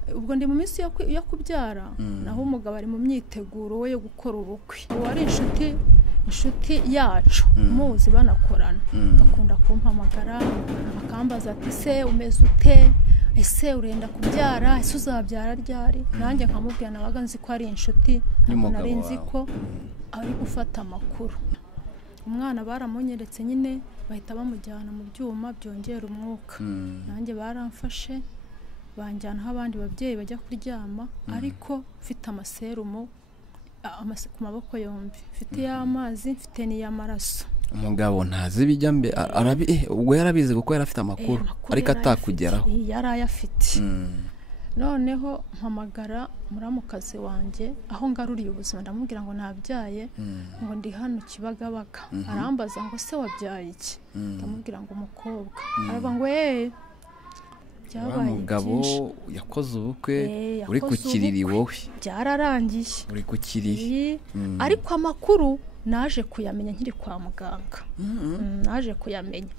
ubwo ndi mu minsi yo kubyara naho umugabo ari mu myiteguro we yo gukora ubukwe wari inshuti yacu muzi banakorana akunda kumpamagara akambaza ati se umeze ute ese urenda kubyara ese uzabyara ryari nanjye nkamubwira nabaga nzi ko ari inshuti nari nzi ko ari gufata amakuru umwana baramunyeretse nyine bahita bamujyana mu byuma byongera umwuka nanjye baramfashe banjyana aho abandi babyeyi bajya kuryama ariko mfite amaserumu ku maboko yombi mfite y'amazi mfite n'iy'amaraso umugabo ntazi bijya mbe ubwo yarabizi kuko yarafite amakuru ariko atakugeraho yari ayafite noneho mpamagara muramukazi wanjye aho ngaruriye ubuzima ndamubwira ngo nabyaye ngo ndi hano Kibagabaga arambaza ngo se wabyaye iki ndamubwira ngo umukobwa aravuga ngo umugabo yakoze ubukwe uri ku kiriri wowe byararangiye uri ku kiriri ariko amakuru naje kuyamenya nkiri kwa muganga naje kuyamenya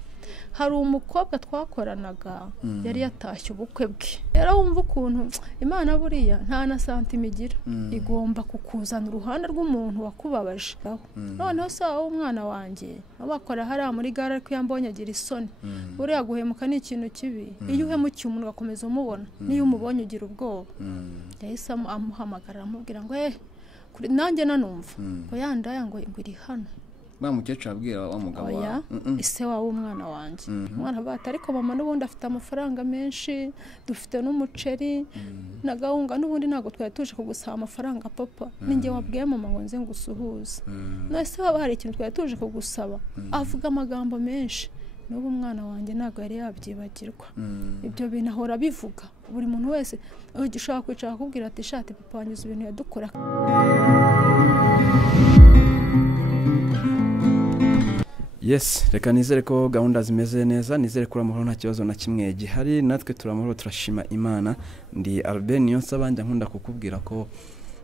hari umukobwa twakoranaga yari yatashye ubukwe bwe rero wumva ukuntu Imana buriya nta na santima igira igomba kukuzana uruhande rw'umuntu wakubabaje noneho sawa umwana wanjye abakora hariya muri gare ariko yambonye agira isoni buriya guhemuka ni ikintu kibi iyo uhemukiye umuntu ugakomeza umubona niyo umubonye ugira ubwoba yahise amuhamagara amubwira ngo nanjye nanumva ngo yandaya ngo iri hano mukecuru abwira wa mugabo wa ise wawe umwana wanjye umwana bata ariko mama n'ubundi afite amafaranga menshi dufite n'umuceri na gahunga n'ubundi ntago twari tuje kugusaba amafaranga papa ninjye wabwiye mama ngo nze ngusuhuze nase haba hari ikintu twari tuje kugusaba avuga amagambo menshi n'ubu umwana wanjye ntago yari yabyibagirwa ibyo bintu ahora bivuga buri muntu wese ugishaka kwicara akubwira ati shate papa wanyuze ibintu yadukora Yes, reka nizere ko gahunda zimeze neza, nizere ko amahoro nta kibazo na kimwe gihari, natwe turamahoro turashima Imana. Ndi Albert Niyonsaba njya nkunda kukubwira ko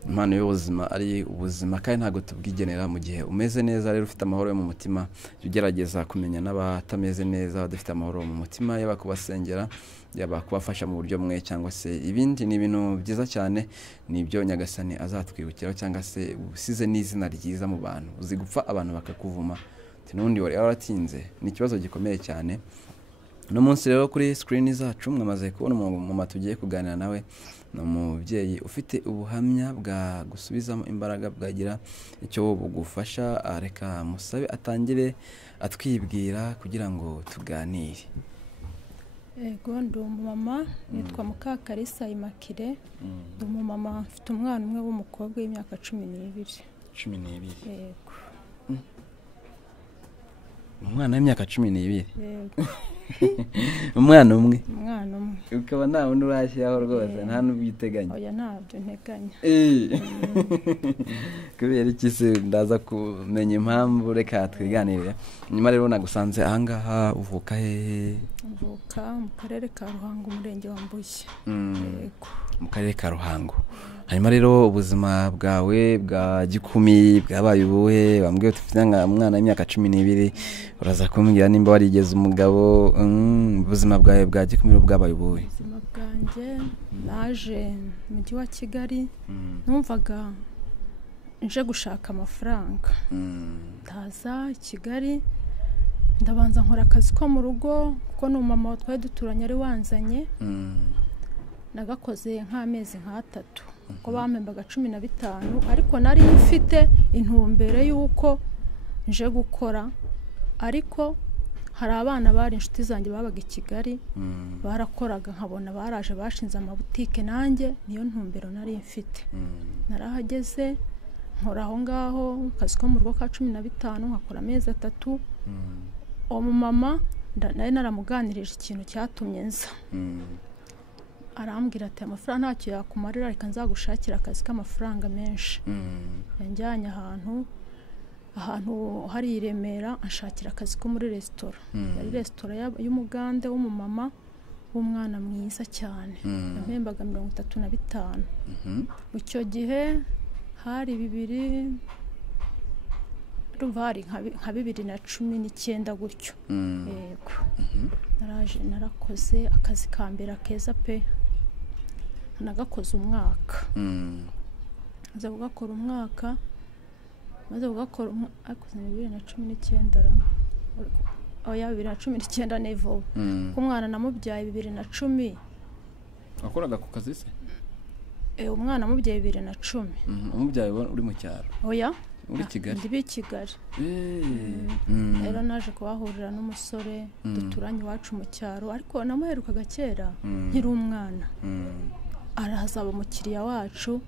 impano y'ubuzima ari ubuzima kandi ntago tubwigenera mu gihe umeze neza rero ufite amahoro yo mu mutima ugerageza kumenya n'abatameze neza badafite amahoro mu mutima yaba kubasengera yaba kubafasha mu buryo mwe cyangwa se ibindi ni ibintu byiza cyane nibyo Nyagasani azatwibukiraho cyangwa se usize n'izina ryiza mu bantu uzi gupfa abantu bakakuvuma nundi wari waratinze ni ikibazo gikomeye cyane no munsi rero kuri screen zacu mwamaze kubona mu tugiye kuganira nawe no mubyeyi ufite ubuhamya bwa gusubizamo imbaraga bwagira icyo bugufasha reka musabe atangire atwibwira kugira ngo tuganire. Ego ndi umumama nitwa Mukakarisa Immaculée ndi umumama mfite umwana umwe w'umukobwa w'imyaka 12 yego umwana w'imyaka 12 umwana umwe ukaba nta wundi urashyaho rwose nta n'ubiteganya oya ntabyo nteganya kubera iki se ndaza kumenya impamvu reka twiganirira nyuma rero nagusanze ahangaha uvuka hehe mvuka mu karere ka Ruhango umurenge wa Mbuye yego mu karere ka Ruhango hanyuma rero ubuzima bwawe bwa gikumi bwabaye ubuhe bambwiye ufite umwana w'imyaka 12 uraza kumbwira nimba warigeze umugabo ubuzima bwawe bwa gikumi bwabaye ubuhe ubuzima bwanjye naje mu mujyi wa Kigali numvaga nje gushaka amafaranga ndaza Kigali ndabanza nkora akazi ko mu rugo kuko n'umama twari duturanye ari wanzanye nagakoze nk'amezi nk'atatu ko bamembaga 15 ariko nari mfite intumbere yuko nje gukora ariko hari abana bari inshuti zanjye babaga i Kigali barakoraga nkabona baraje bashinze amabutike nanjye niyo ntumbero nari mfite narahageze nkora aho ngaho kazi ko mu rugo ka 15 nkakora amezi 3 umumama nari naramuganirije ikintu cyatumye nza arambwira ati amafaranga ntacyo yakumarira reka nzagushakira akazi k'amafaranga menshi yanjyanye ahantu hari i Remera ashakira akazi ko muri resitora yari resitora y'umugande w'umumama w'umwana mwiza cyane yahembaga 35 icyo gihe hari 2019 gutyo yego naraje narakoze akazi kambera keza pe nagakoze umwaka maze gukora umwaka ariko 2019 oya 2019 nevo kumwana namubyaye 2010 wakoraga ku kazi se umwana mubyaye 2010 umubyaye uri mu cyaro oya uri Kigali ndi Kigali rero naje kubahurira n'umusore duturanye iwacu mu cyaro ariko namuherukaga kera nkiri umwana araza umukiriya wacu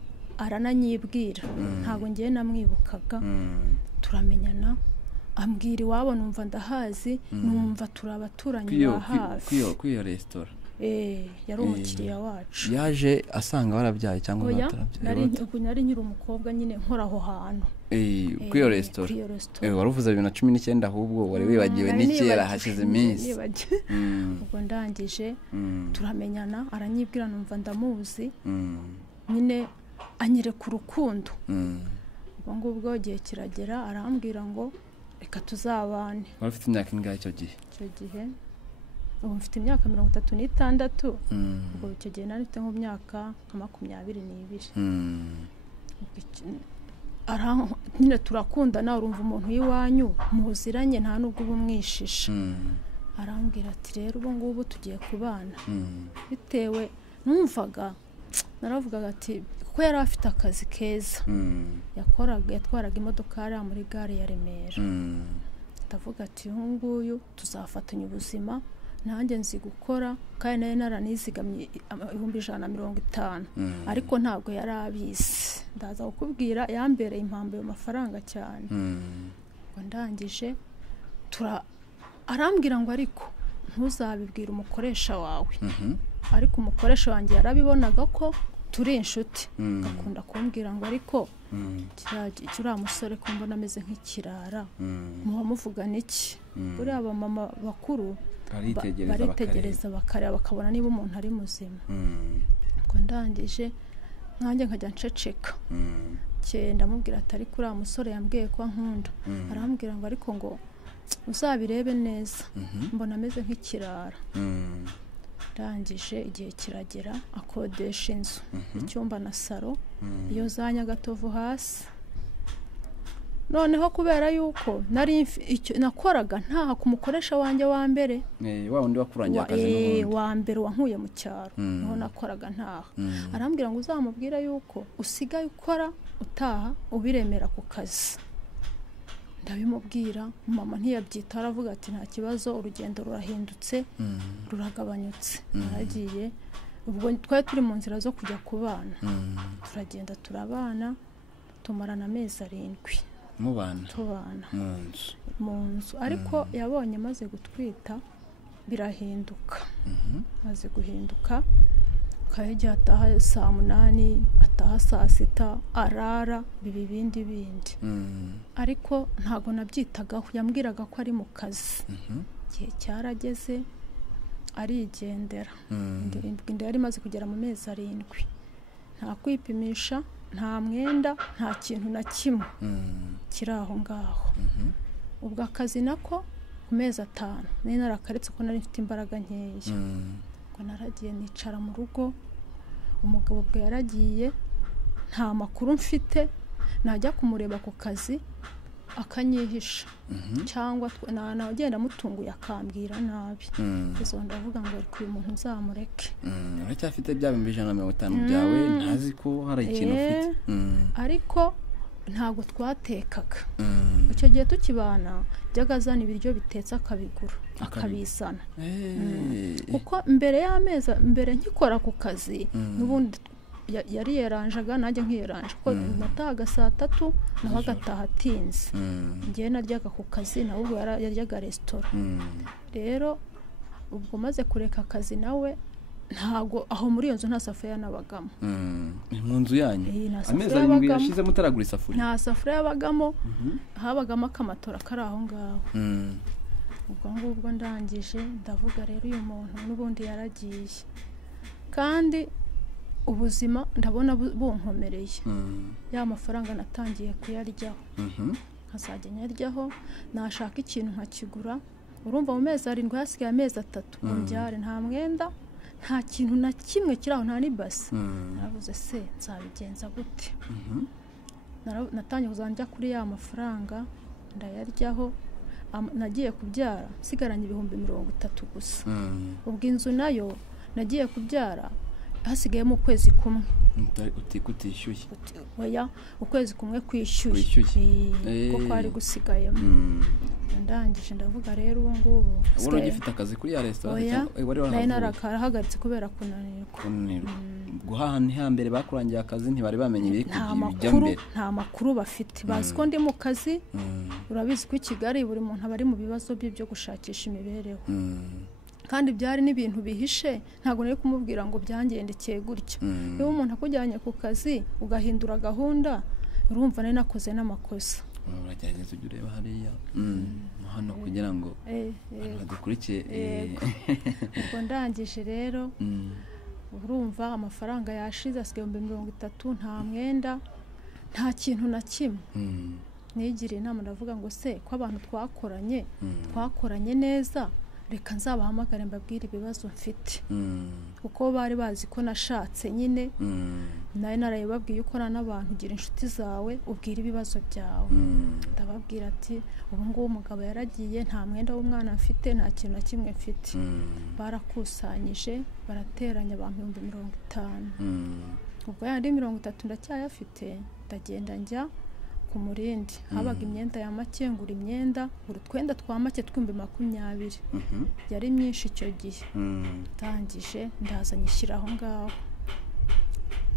arananyibwira ntago ngiye namwibukaga turamenyana ambwira iwabo numva ndahazi numva turabaturanyi ba hafi kwiyo restaurant yari umukiriya wacu yaje asanga warabyaye cyangwa batarabyaye nari nkiri umukobwa nyine nkora aho hantu kwiyo restaurant waruvuze 2019 ahubwo wari wibagiwe n'ikera hashize iminsi ubwo ndangije turamenyana aranyibwira numva ndamuzi nyine anyereka urukundo ubwo ngubwo gihe kiragera arambwira ngo reka tuzabane wari ufite imyaka ingahe icyo gihe ubu mfite imyaka 36 ubwo icyo gihe nari mfite nk'imyaka 22 nyine turakundana urumva umuntu w'iwanyu muziranye nta nubwo uba umwishisha arambwira ati rero ubu ngubu tugiye kubana bitewe numvaga naravugaga ati kuko yari afite akazi keza yatwaraga imodoka yari muri gare ya Remera ndavuga ati uyu nguyu tuzafatanya ubuzima nanjye nzi gukora kandi nayo naranizigamye 150 ariko ntabwo yari abizi ndaza kukubwira yambereye impambo yo mafaranga cyane ngo ndangije arambwira ngo ariko ntuzabibwira umukoresha wawe ariko umukoresha wanjye yarabibonaga ko turi inshuti akunda kumbwira ngo ariko kiriya musore ko mbona ameze nk'ikirara muba muvugana iki buriya abamama bakuru baritegereza bakareba bakabona niba umuntu ari muzima ngo ndangije nkanjye nkajya nceceka ndamubwira ati ariko uriya musore yambwiye ko ankunda arambwira ngo ariko ngo uzabirebe neza mbona ameze nk'ikirara ndangije igihe kiragera akodesha inzu icyumba na saro iyo za Nyagatovu hasi noneho kubera yuko nari nakoraga ntaha kumukoresha wanjye wa mbere wa undi wakurangiye akazi n'ubundi wa mbere wankuye mu cyaro niho nakoraga ntaha arambwira ngo uzamubwira yuko usigaye ukora utaha ubiremera ku kazi ndabimubwira mama ntiyabyita aravuga ati nta kibazo urugendo rurahindutse ruragabanyutse naragiye ubwo twari turi mu nzira zo kujya kubana turagenda turabana tumarana amezi 7 tubana mu nzu ariko yabonye maze gutwita birahinduka maze guhinduka kajya ataha 8 ataha 6 arara bibindi ariko ntago nabyitagaho yambwiraga ko ari mu kazi gihe cyarageze arigendera ndi yari maze kugera mu mezi 7 nta kwipimisha nta mwenda nta kintu na kimwe kiraho ngaho ubwo akazi nako ku mezi 5 nari narakaritse ko nari mfite imbaraga nkeya ngo naragiye nicara mu rugo umugabo bwe yaragiye nta makuru mfite najya kumureba ku kazi akanyihisha cyangwa nagenda mutunguye akambwira nabi izo ndavuga ngo ariko uyu muntu nzamureke uracyafite bya 150 byawe ntazi ko hari ikintu ufite ariko ntago twatekaga icyo gihe tukibana byagazana ibiryo bitetse akabigura akabisana kuko mbere nkikora ku kazi n'ubundi yari yeranjaga najye nkiyeranje ko natahaga 3:00 naho agataha atinze ngiye naryaga ku kazi nawe ubwo yaryaga restaurant rero ubwo maze kureka akazi nawe ntago aho muri iyo nzu nta safuriya nabagamo mu nzu yanyu amezi 7 yashize mutaragura isafuriya nta safuriya yabagamo habagamo akamatora kari aho ngaho ubwo ngubwo ndangije ndavuga rero uyu muntu n'ubundi yaragiye kandi ubuzima ndabona bunkomereye ya mafaranga natangiye kuyaryaho nkazajya nyaryaho nashaka ikintu nkakigura urumva mu mezi 7 hasigaye amezi 3 ngo mbyare nta mwenda nta kintu na kimwe kiraho, nta n'ibase. Naravuze se nzabigenza gute? Natangiye kuzajya kuri ya mafaranga ndayaryaho. Nagiye kubyara nsigaranye 30,000 gusa. Ubwo inzu nayo nagiye kubyara hasigayemo ukwezi kumwe. Kutishyuye oya, ukwezi kumwe kwishyuye ko kwari gusigayemo. Ndangije ndavuga rero ubu ngubu wari ugifite akazi kuri ya restaurant wari narahagaritse kubera kunanirwa. Guhaha ni hambere bakurangiye akazi ntibari bamenye ibijya mbere, nta makuru bafite. Bazi ko ndi mu kazi. Urabizi ko i Kigali buri muntu aba ari mu bibazo byo gushakisha imibereho, kandi byari n'ibintu bihishe. Ntabwo nari kumubwira ngo byangendekeye gutya. Iyo umuntu akujyanye ku kazi ugahindura gahunda, urumva nari nakoze n'amakosa. Uragerageza ujye ureba hariya hano kugira ngo badukurikiye. Ubwo ndangije rero urumva amafaranga yashize asigaye 30,000, nta mwenda, nta kintu na kimwe. Nigiriye inama ndavuga ngo se ko abantu twakoranye neza, reka nzabahamagare mbabwire ibibazo mfite. Kuko bari bazi ko nashatse nyine. Nawe narayibabwiye ukora n'abantu, ugira inshuti zawe ubwira ibibazo byawe. Ndababwira ati ubu ngubu umugabo yaragiye, nta mwenda w'umwana mfite, nta kintu na kimwe mfite. Barakusanyije barateranya abantu 50,000. Ubwo yandi 30 ndacyayafite. Ndagenda njya ku Murindi, habaga imyenda ya make, ngura imyenda, urutwenda twa make 20,000. Yari myinshi icyo gihe. Ndangije ndaza nyishyira aho ngaho.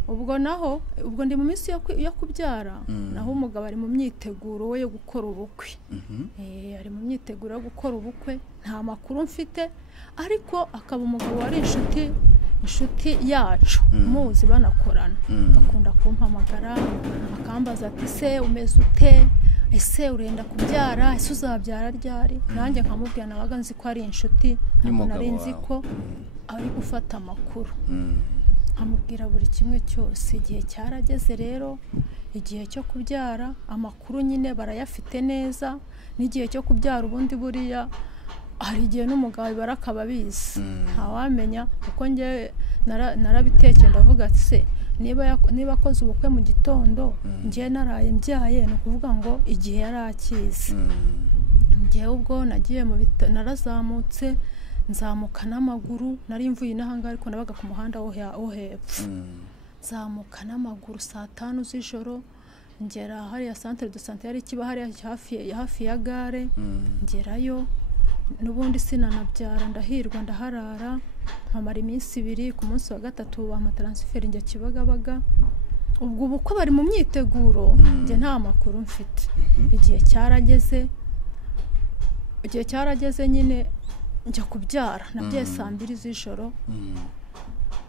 Ubwo ndi mu minsi yo kubyara, naho umugabo ari mu myiteguro we yo gukora ubukwe. Ari mu myiteguro yo gukora ubukwe, nta makuru mfite, ariko akaba umugabo wari inshuti yacu, muzi banakorana. Bakunda kumpamagara akambaza ati se umeze ute, ese urenda kubyara, ese uzabyara ryari? Nanjye nkamubwira nabaga nzi ko ari inshuti, nari nzi ko ari gufata amakuru. Nkamubwira buri kimwe cyose. Igihe cyarageze rero, igihe cyo kubyara, amakuru nyine barayafite neza. N'igihe cyo kubyara ubundi buriya hari igihe n'umugabo barakaba bizi, ntawamenya. Kuko nge narabitekeye ndavuga ati se niba akoze ubukwe mu gitondo, nge naraye mbyaye, ni ukuvuga ngo igihe yari akizi. Ngewe ubwo nagiye narazamutse, nzamuka n'amaguru. Nari mvuye n'ahanga ariko nabaga ku muhanda wo hepfo. Nzamuka n'amaguru saa 5 z'ijoro, ngera hariya centre de santé yari kiba hariya hafi ya gare. Ngerayo n'ubundi sinanabyara, ndahirwa ndaharara, mpamara iminsi 2. Ku munsi wa 3 bamatransferi njya Kibagabaga. Ubwo ubukwe bari mu myiteguro, nge nta makuru mfite. Igihe cyarageze nyine njya kubyara, nabyaye saa 2 z'ijoro.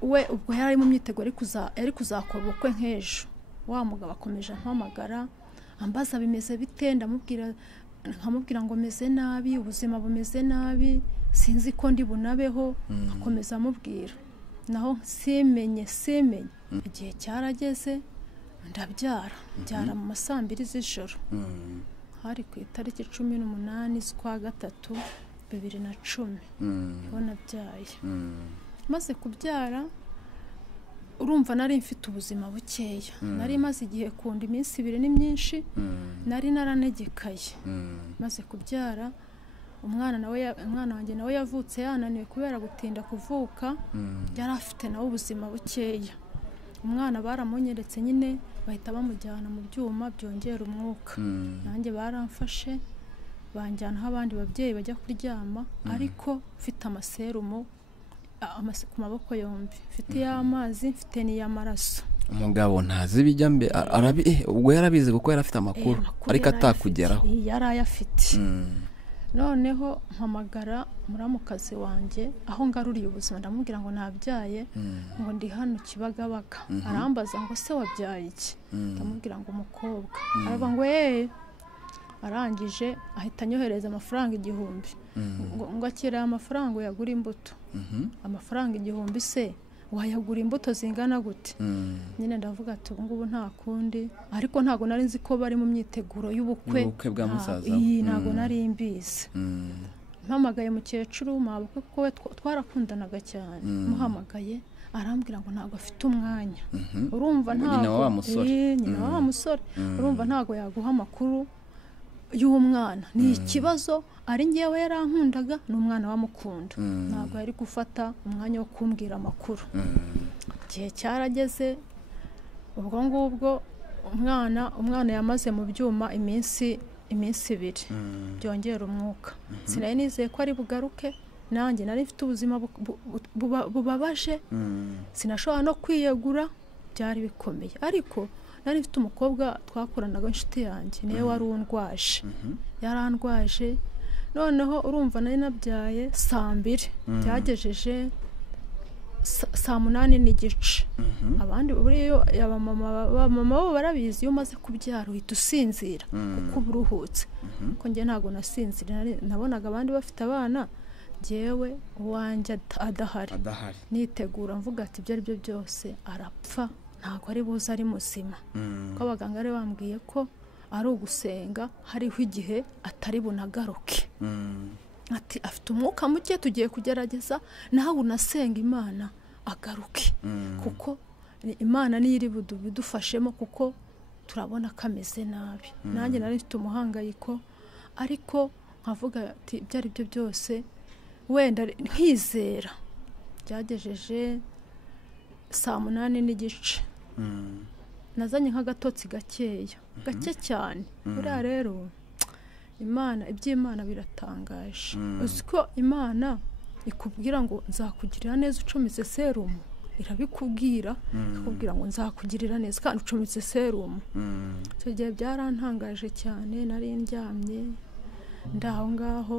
We ubwo yari mu myiteguro ari kuzakora ubukwe nk'ejo. Wa mugabo akomeje ampamagara ambaza bimeze bite, nkamubwira ngo meze nabi, ubuzima bumeze nabi, sinzi ko ndi bunabeho. Akomeza amubwira, naho simenye. Igihe cyarageze ndabyara mu masaa 2 z'ijoro. Hari ku itariki 18 z'ukwa 3 2010 niho nabyaye. Maze kubyara urumva nari mfite ubuzima bukeya. Nari maze igihe kunda iminsi 2 ni myinshi, nari naranegekaye. Maze kubyara umwana wanjye nawe yavutse yananiwe kubera gutinda kuvuka. Yari afite nawe ubuzima bukeya. Umwana baramunyeretse nyine, bahita bamujyana mu byuma byongera umwuka. Nanjye baramfashe banjyana aho abandi babyeyi bajya kuryama, ariko mfite amaserumo ku maboko yombi, mfite y'amazi, mfite n'iy'amaraso. Umugabo ntazi bijya mbe ubwo yarabize kuko yari afite amakuru, ariko atakugeraho. Yari ayafite. Noneho mpamagara muramukazi wanjye aho ngaruriye ubuzima, ndamubwira ngo nabyaye, ngo ndi hano Kibagabaga. Arambaza ngo se wabyaye iki? Ndamubwira ngo umukobwa. Aravuga ngo arangije ahita anyohereza amafaranga 1000. Ngo akira amafaranga yagura imbuto. Amafaranga 1000 se wayagura imbuto zingana gute? Nyine ndavuga ati ubu ngubu nta kundi, ariko ntago nari nzi ko bari mu myiteguro y'ubukwe bwa musaza. Ntago nari mbizi. mpamagaye mukecuru mabukwe kuko we twarakundanaga cyane muhamagaye arambwira ngo ntabwo afite umwanya urumva ntabwo nyina wa musore urumva ntabwo yaguha amakuru y'umwana ni ikibazo ari ngewe yarankundaga n'umwana wamukunda ntabwo yari gufata umwanya wo kumbwira amakuru igihe cyarageze ubwo ngubwo umwana yamaze mu byuma iminsi 2 byongera umwuka sinari nizeye ko ari bugaruke nanjye nari mfite ubuzima bubabaje sinashobora no kwiyegura byari bikomeye ariko nari mfite umukobwa twakoranaga inshuti yanjye niwe wari undwaje yarandwaje noneho urumva nari nabyaye 2:00 byagejeje 8:30 abandi buriyo abamama bo barabizi iyo umaze kubyara uhita usinzira kuko uruhutse ko njye ntago nasinzira nabonaga abandi bafite abana jewe uwanjye adahari nitegura mvuga ati ibyo ari byo byose arapfa ntago ari buza ari muzima ko abaganga ari bambwiye ko ari ugusenga hariho igihe atari bunagaruke ati afite umwuka muke tugiye kugerageza nawe unasenga Imana agaruke kuko Imana niyo iri budufashemo kuko turabona kameze nabi nanjye nari mfite umuhangayiko ariko nkavuga ati ibyo ari byo byose wenda nkizera byagejeje 8:30 nazanye nk'agatotsi gakeya gake cyane buriya rero Imana iby'Imana biratangaje uziko Imana ikubwira ngo nzakugirira neza ucumitse serumu irabikubwira ikubwira ngo nzakugirira neza kandi ucumitse serumu icyo gihe byarantangaje cyane nari ndyamye ndaho ngaho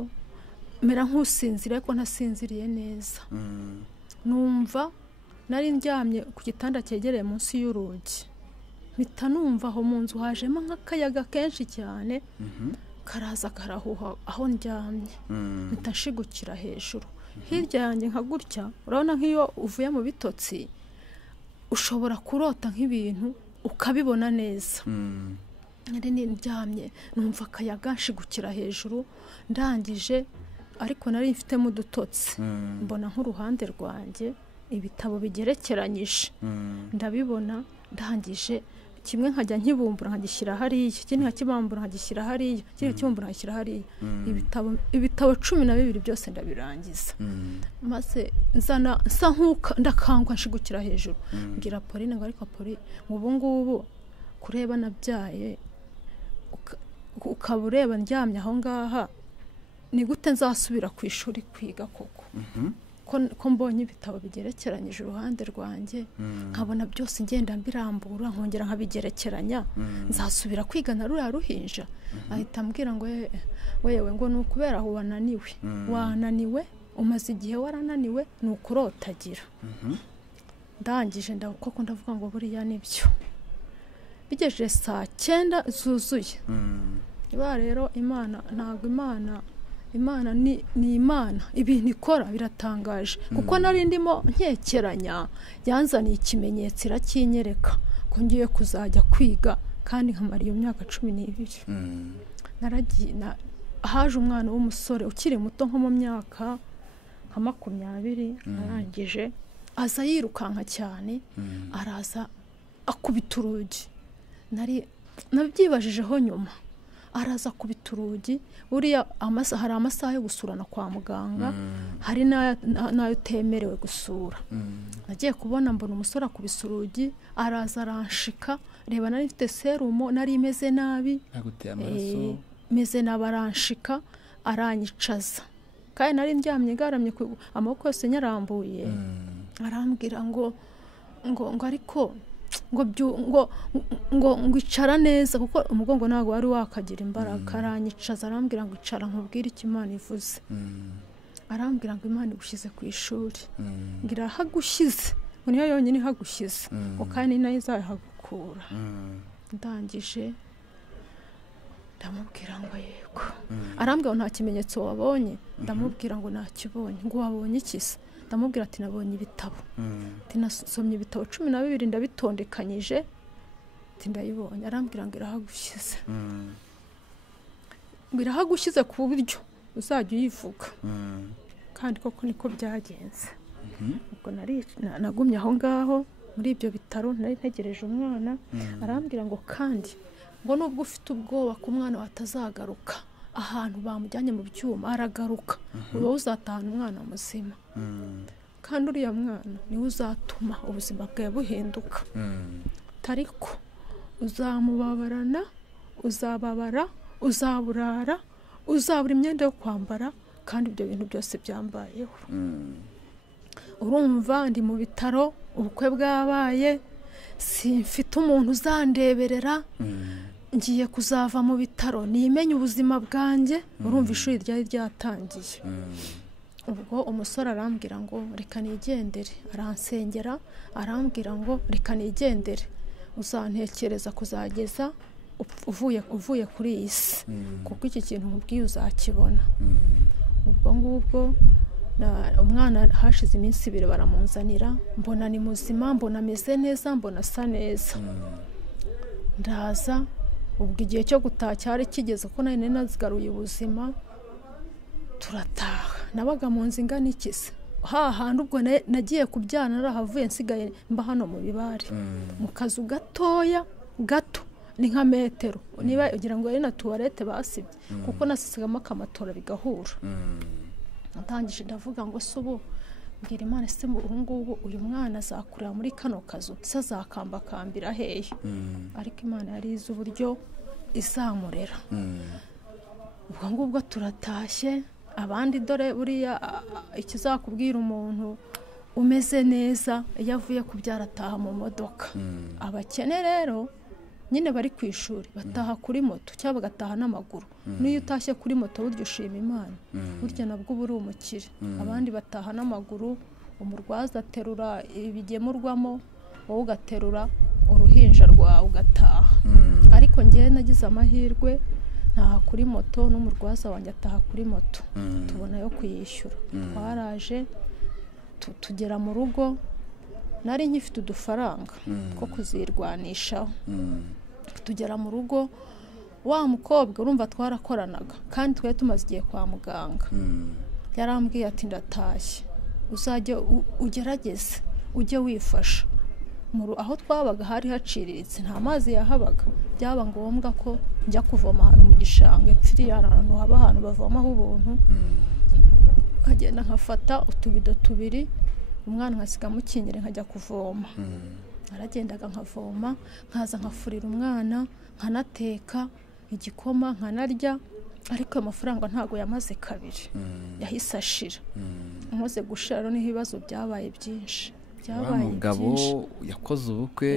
mera nk'usinzira ariko ntasinziriye neza numva nari ndyamye ku gitanda cyegereye munsi y'urugi mpita numva aho mu nzu hajemo nk'akayaga kenshi cyane karaza karahuha aho ndyamye mpita nshigukira hejuru hirya yanjye nka gutya urabona nk'iyo uvuye mu bitotsi ushobora kurota nk'ibintu ukabibona neza nari ndyamye numva akayaga nshigukira hejuru ndangije ariko nari mfitemo udutotsi mbona nk'uruhande rwanjye ibitabo bigerekeranyije ndabibona ndangije kimwe nkajya nkibumbura nkagishyira hariya ikindi nkakibambura nkagishyira hariya ikindi nkakibumbura nkagishyira hariya ibitabo 12 byose ndabirangiza maze nsa nkuka ndakangwa nshigukira hejuru ngira Pauline ngo ariko Pauline ubu ngubu kureba nabyaye ukabureba ndyamye aho ngaha ni gute nzasubira ku ishuri kwiga koko ko mbonye ibitabo bigerekeranyije uruhande rwanjye nkabona byose ngenda mbirambura nkongera nkabigerekeranya nzasubira kwiga na ruriya ruhinja ahita ambwira ngo wewe ngo nukubera aho wananiwe umaze igihe warananiwe nukurotagira ndangije koko ndavuga ngo buriya nibyo bigejeje 9:00 zuzuye iba rero Imana ntago Imana ni Imana ibintu ikora biratangaje kuko nari ndimo nkekeranya yanzaniye ikimenyetso irakinyereka ko ngiye kuzajya kwiga kandi nkamara iyo myaka 12 naragiye haje umwana w'umusore ukiri muto nko mu myaka nka 20 arangije aza yirukanka cyane araza akubita urugi nabyibajijeho nyuma araza kubita urugi uriya hari amasaha yo gusurana kwa muganga hari nayo utemerewe gusura nagiye kubona mbona umusore akubise urugi araza aranshika reba nari mfite serumo nari imeze nabi aguteye amaraso meze nabaranshika aranyicaza kandi nari ndyamye garamye amaboko yose nyarambuye arambwira ngo ariko ngo icara neza kuko umugongo ntago wari wakagira imbaraga aranyicaza arambwira ngo icara nkubwire icyo Imana ivuze arambwira ngo Imana igushyize ku ishuri ngira hagushyize ngo niyo yonyine hagushyize ngo kandi nayo izahagukura ndangije ndamubwira ngo yego arambwira ngo nta kimenyetso wabonye ndamubwira ngo nakibonye ngo wabonye ikisa ndamubwira ati nabonye ibitabo tinasomye ibitabo 12 ndabitondekanyije ndayibonye arambwira ngo irahagushyize ku buryo uzajya uyivuga kandi koko niko byagenze. ubwo nagumye aho ngaho muri ibyo bitaro, nari ntegereje umwana. arambwira ngo kandi ngo nubwo ufite ubwoba ko umwana watazagaruka ahantu bamujyanye mu byuma, aragaruka, wowe uzatahana umwana muzima, kandi uriya mwana niwe uzatuma ubuzima bwawe buhinduka. tariko uzamubabarana, uzababara, uzaburara, uzabura imyenda yo kwambara, kandi ibyo bintu byose byambayeho. urumva ndi mu bitaro, ubukwe bwabaye, simfite umuntu uzandeberera, ngiye kuzava mu bitaro nimenye ubuzima bwanjye. urumva ishuri ryari ryatangiye. ubwo umusore arambwira ngo reka nigendere, aransengera, arambwira ngo reka nigendere, uzantekereza kuzageza uvuye kuri iyi si, kuko iki kintu nkubwiye uzakibona. ubwo ngubwo umwana hashize iminsi 2 baramunzanira, mbona ni muzima, mbona ameze neza, mbona asa neza. ndaza, ubwo igihe cyo gutaha cyari kigeze, ko nari nazigaruye ubuzima, turataha. nabaga mu nzu ingana ikise, hahandi ubwo nagiye kubyana narahavuye, nsigaye mba hano mu Bibare, mu kazu gatoya gato, ni nka metero, niba ugira ngo ari na tuwarete basibye, kuko nasisigamo akamatora bigahura. natangije ndavuga ngo subu mbwira Imana, se ubu ngubu uyu mwana azakurira muri kano kazu, se azakambakambira hehe? ariko Imana yari izi uburyo izamurera. ubwo ngubwo turatashye, abandi dore buriya ikizakubwira umuntu umeze neza iyo avuye kubyara ataha mu modoka. abakene rero nyine bari ku ishuri bataha kuri moto cyangwa bagataha n'amaguru. n'iyo utashye kuri moto burya ushima Imana, burya nabwo uba uri umukire. abandi bataha n'amaguru, umurwaza aterura ibigemurwamo, wowe ugaterura uruhinja rwawe ugataha. ariko njyewe nagize amahirwe, ntaha kuri moto, n'umurwaza wanjye ataha kuri moto, tubona yo kuyishyura. twaraje tugera mu rugo, nari nkifite udufaranga two kuzirwanishaho. tugera mu rugo, wa mukobwa urumva twarakoranaga, kandi twari tumaze igihe kwa muganga, yarambwiye ati ndatashye, uzajye ugerageze ujye wifasha. aho twabaga hari haciriritse, nta mazi yahabaga, byaba ngombwa ko njya kuvoma ahantu mu gishanga, epfiriye ahantu haba ahantu bavomaho ubuntu, nkagenda nkafata utubido 2, umwana nkasiga mukinyere nkajya kuvoma. naragendaga nkavoma, nkaza nkafurira umwana, nkanateka igikoma, nkanarya. ariko amafaranga ntago yamaze kabiri, yahise ashira. amaze gushira rero n'ibibazo byabaye byinshi. umugabo yakoze ubukwe,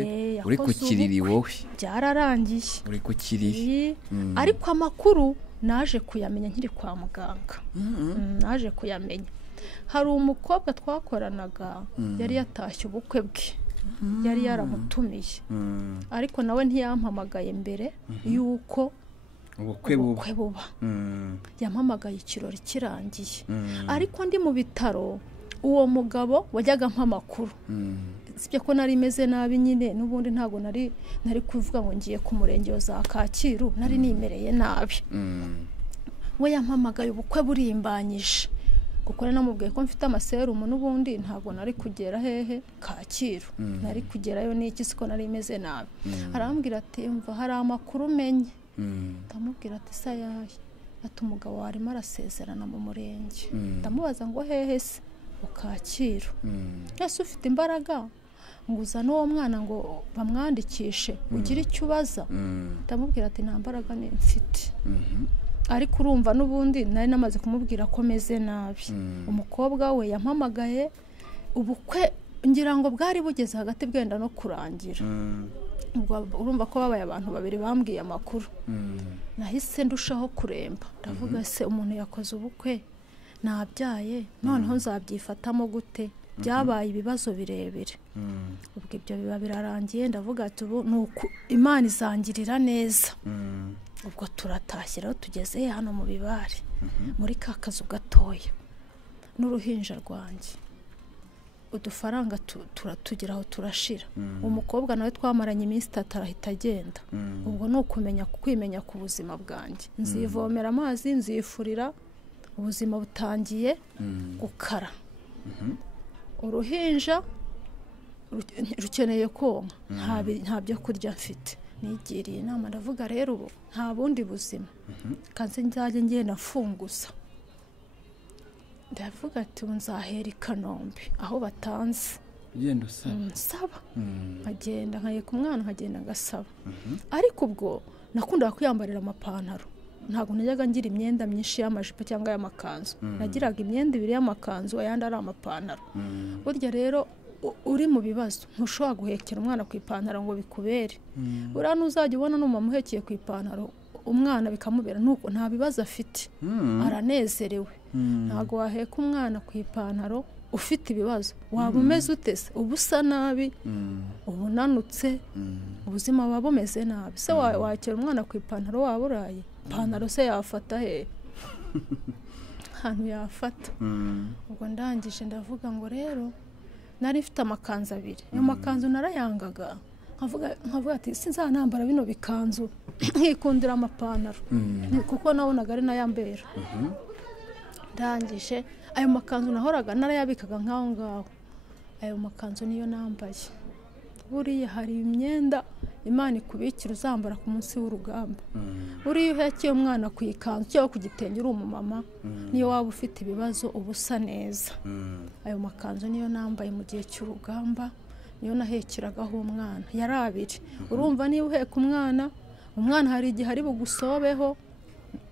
uri ku kiriri wowe byararangiye, uri ku kiriri. ariko amakuru naje kuyamenya nkiri kwa muganga. naje kuyamenya, hari umukobwa twakoranaga yari yatashye ubukwe bwe, yari yaramutumiye, ariko nawe ntiyampamagaye mbere yuko ubukwe buba. yampamagaye ikirori kirangiye. ariko ndi mu bitaro, uwo mugabo wajyaga mpamakuru, sibyo ko nari meze nabi nyine, n'ubundi ntago nari kuvuga ngo ngiye ku murenge za Kacyiru, nari nimereye nabi. we yampamagaye ubukwe burimbanyije, kuko namubwiye ko mfite amaserumu, n'ubundi ntago nari kugera hehe Kacyiru, nari kugerayo n'iki, siko nari meze nabi. arambwira ati mva hari amakuru menye. ndamubwira ati sayaye, ati umugabo warimo arasezerana mu murenge. ndamubaza ngo hehe se? Kacyiru. ese ufite imbaraga nguza n'uwo mwana ngo bamwandikishe ugire icyo ubaza? ndamubwira ati nta mbaraga mfite. ariko urumva n'ubundi nari namaze kumubwira ko meze nabi. umukobwa we yampamagaye, ubukwe ngira ngo bwari bugeze hagati bwenda no kurangira. urumva ko babaye abantu 2 bambwiye amakuru. nahise ndushaho kuremba, ndavuga se umuntu yakoze ubukwe, nabyaye, noneho nzabyifatamo gute? byabaye ibibazo birebire. ubwo ibyo biba birarangiye, ndavuga ati ubu nuko Imana izangirira neza. ubwo turatashye rero, tugeze hano mu Bibare, muri ka kazu gatoya, n'uruhinja rwanjye. udufaranga turatugeraho turashira. umukobwa nawe twamaranye iminsi 3 arahita agenda. ubwo ni ukumenya kwimenya ku buzima bwanjye. nzivomera amazi, nzifurira, ubuzima butangiye gukara. Uruhinja rukeneye konka, nta byo kurya mfite. Nigiriye inama ndavuga rero ubu nta bundi buzima, kanze nzajye ngenda mfunguza. Ndavuga ati nzahera i Kanombe aho batanze ugenda usaba nsaba, nkagenda nkayeka umwana nkagenda ngasaba. Ariko ubwo nakundaga kwiyambarira amapantaro, ntabwo najyaga ngira imyenda myinshi y'amajipo cyangwa y'amakanzu. Nagiraga imyenda ibiri y'amakanzu, ayandi ari amapantaro. Burya rero uri mu bibazo ntushobora guhekera umwana ku ipantaro ngo bikubere. Uriya n'uzajya ubona n'umama uhekeye ku ipantaro umwana bikamubera, nuko nta bibazo afite, aranezerewe. Ntabwo waheka umwana ku ipantaro ufite ibibazo. Waba umeze utese, uba usa nabi, uba unanutse, ubuzima buba bumeze nabi. Se wakera umwana ku ipantaro waba uraye, ipantaro se yafata he? Ahantu yafata. Ubwo ndangije ndavuga ngo rero nari mfite amakanzu abiri. Ayo makanzu narayangaga, nkavuga ati sinzanambara bino bikanzu, nkikundira amapantaro kuko nabonaga ari nayambera. Ndangije ayo makanzu nahoraga narayabikaga nkaho ngaho. Ayo makanzu niyo nambaye. Buriya hari imyenda Imana ikubikira uzambara ku munsi w'urugamba. Buriya uhekeye umwana ku ikanzu cyangwa ku gitenge uri umumama, niyo waba ufite ibibazo uba usa neza. Ayo makanzu niyo nambaye mu gihe cy'urugamba, niyo nahekeragaho umwana. Yari abiri. Urumva niba uheka umwana hari igihe ari bugusobeho,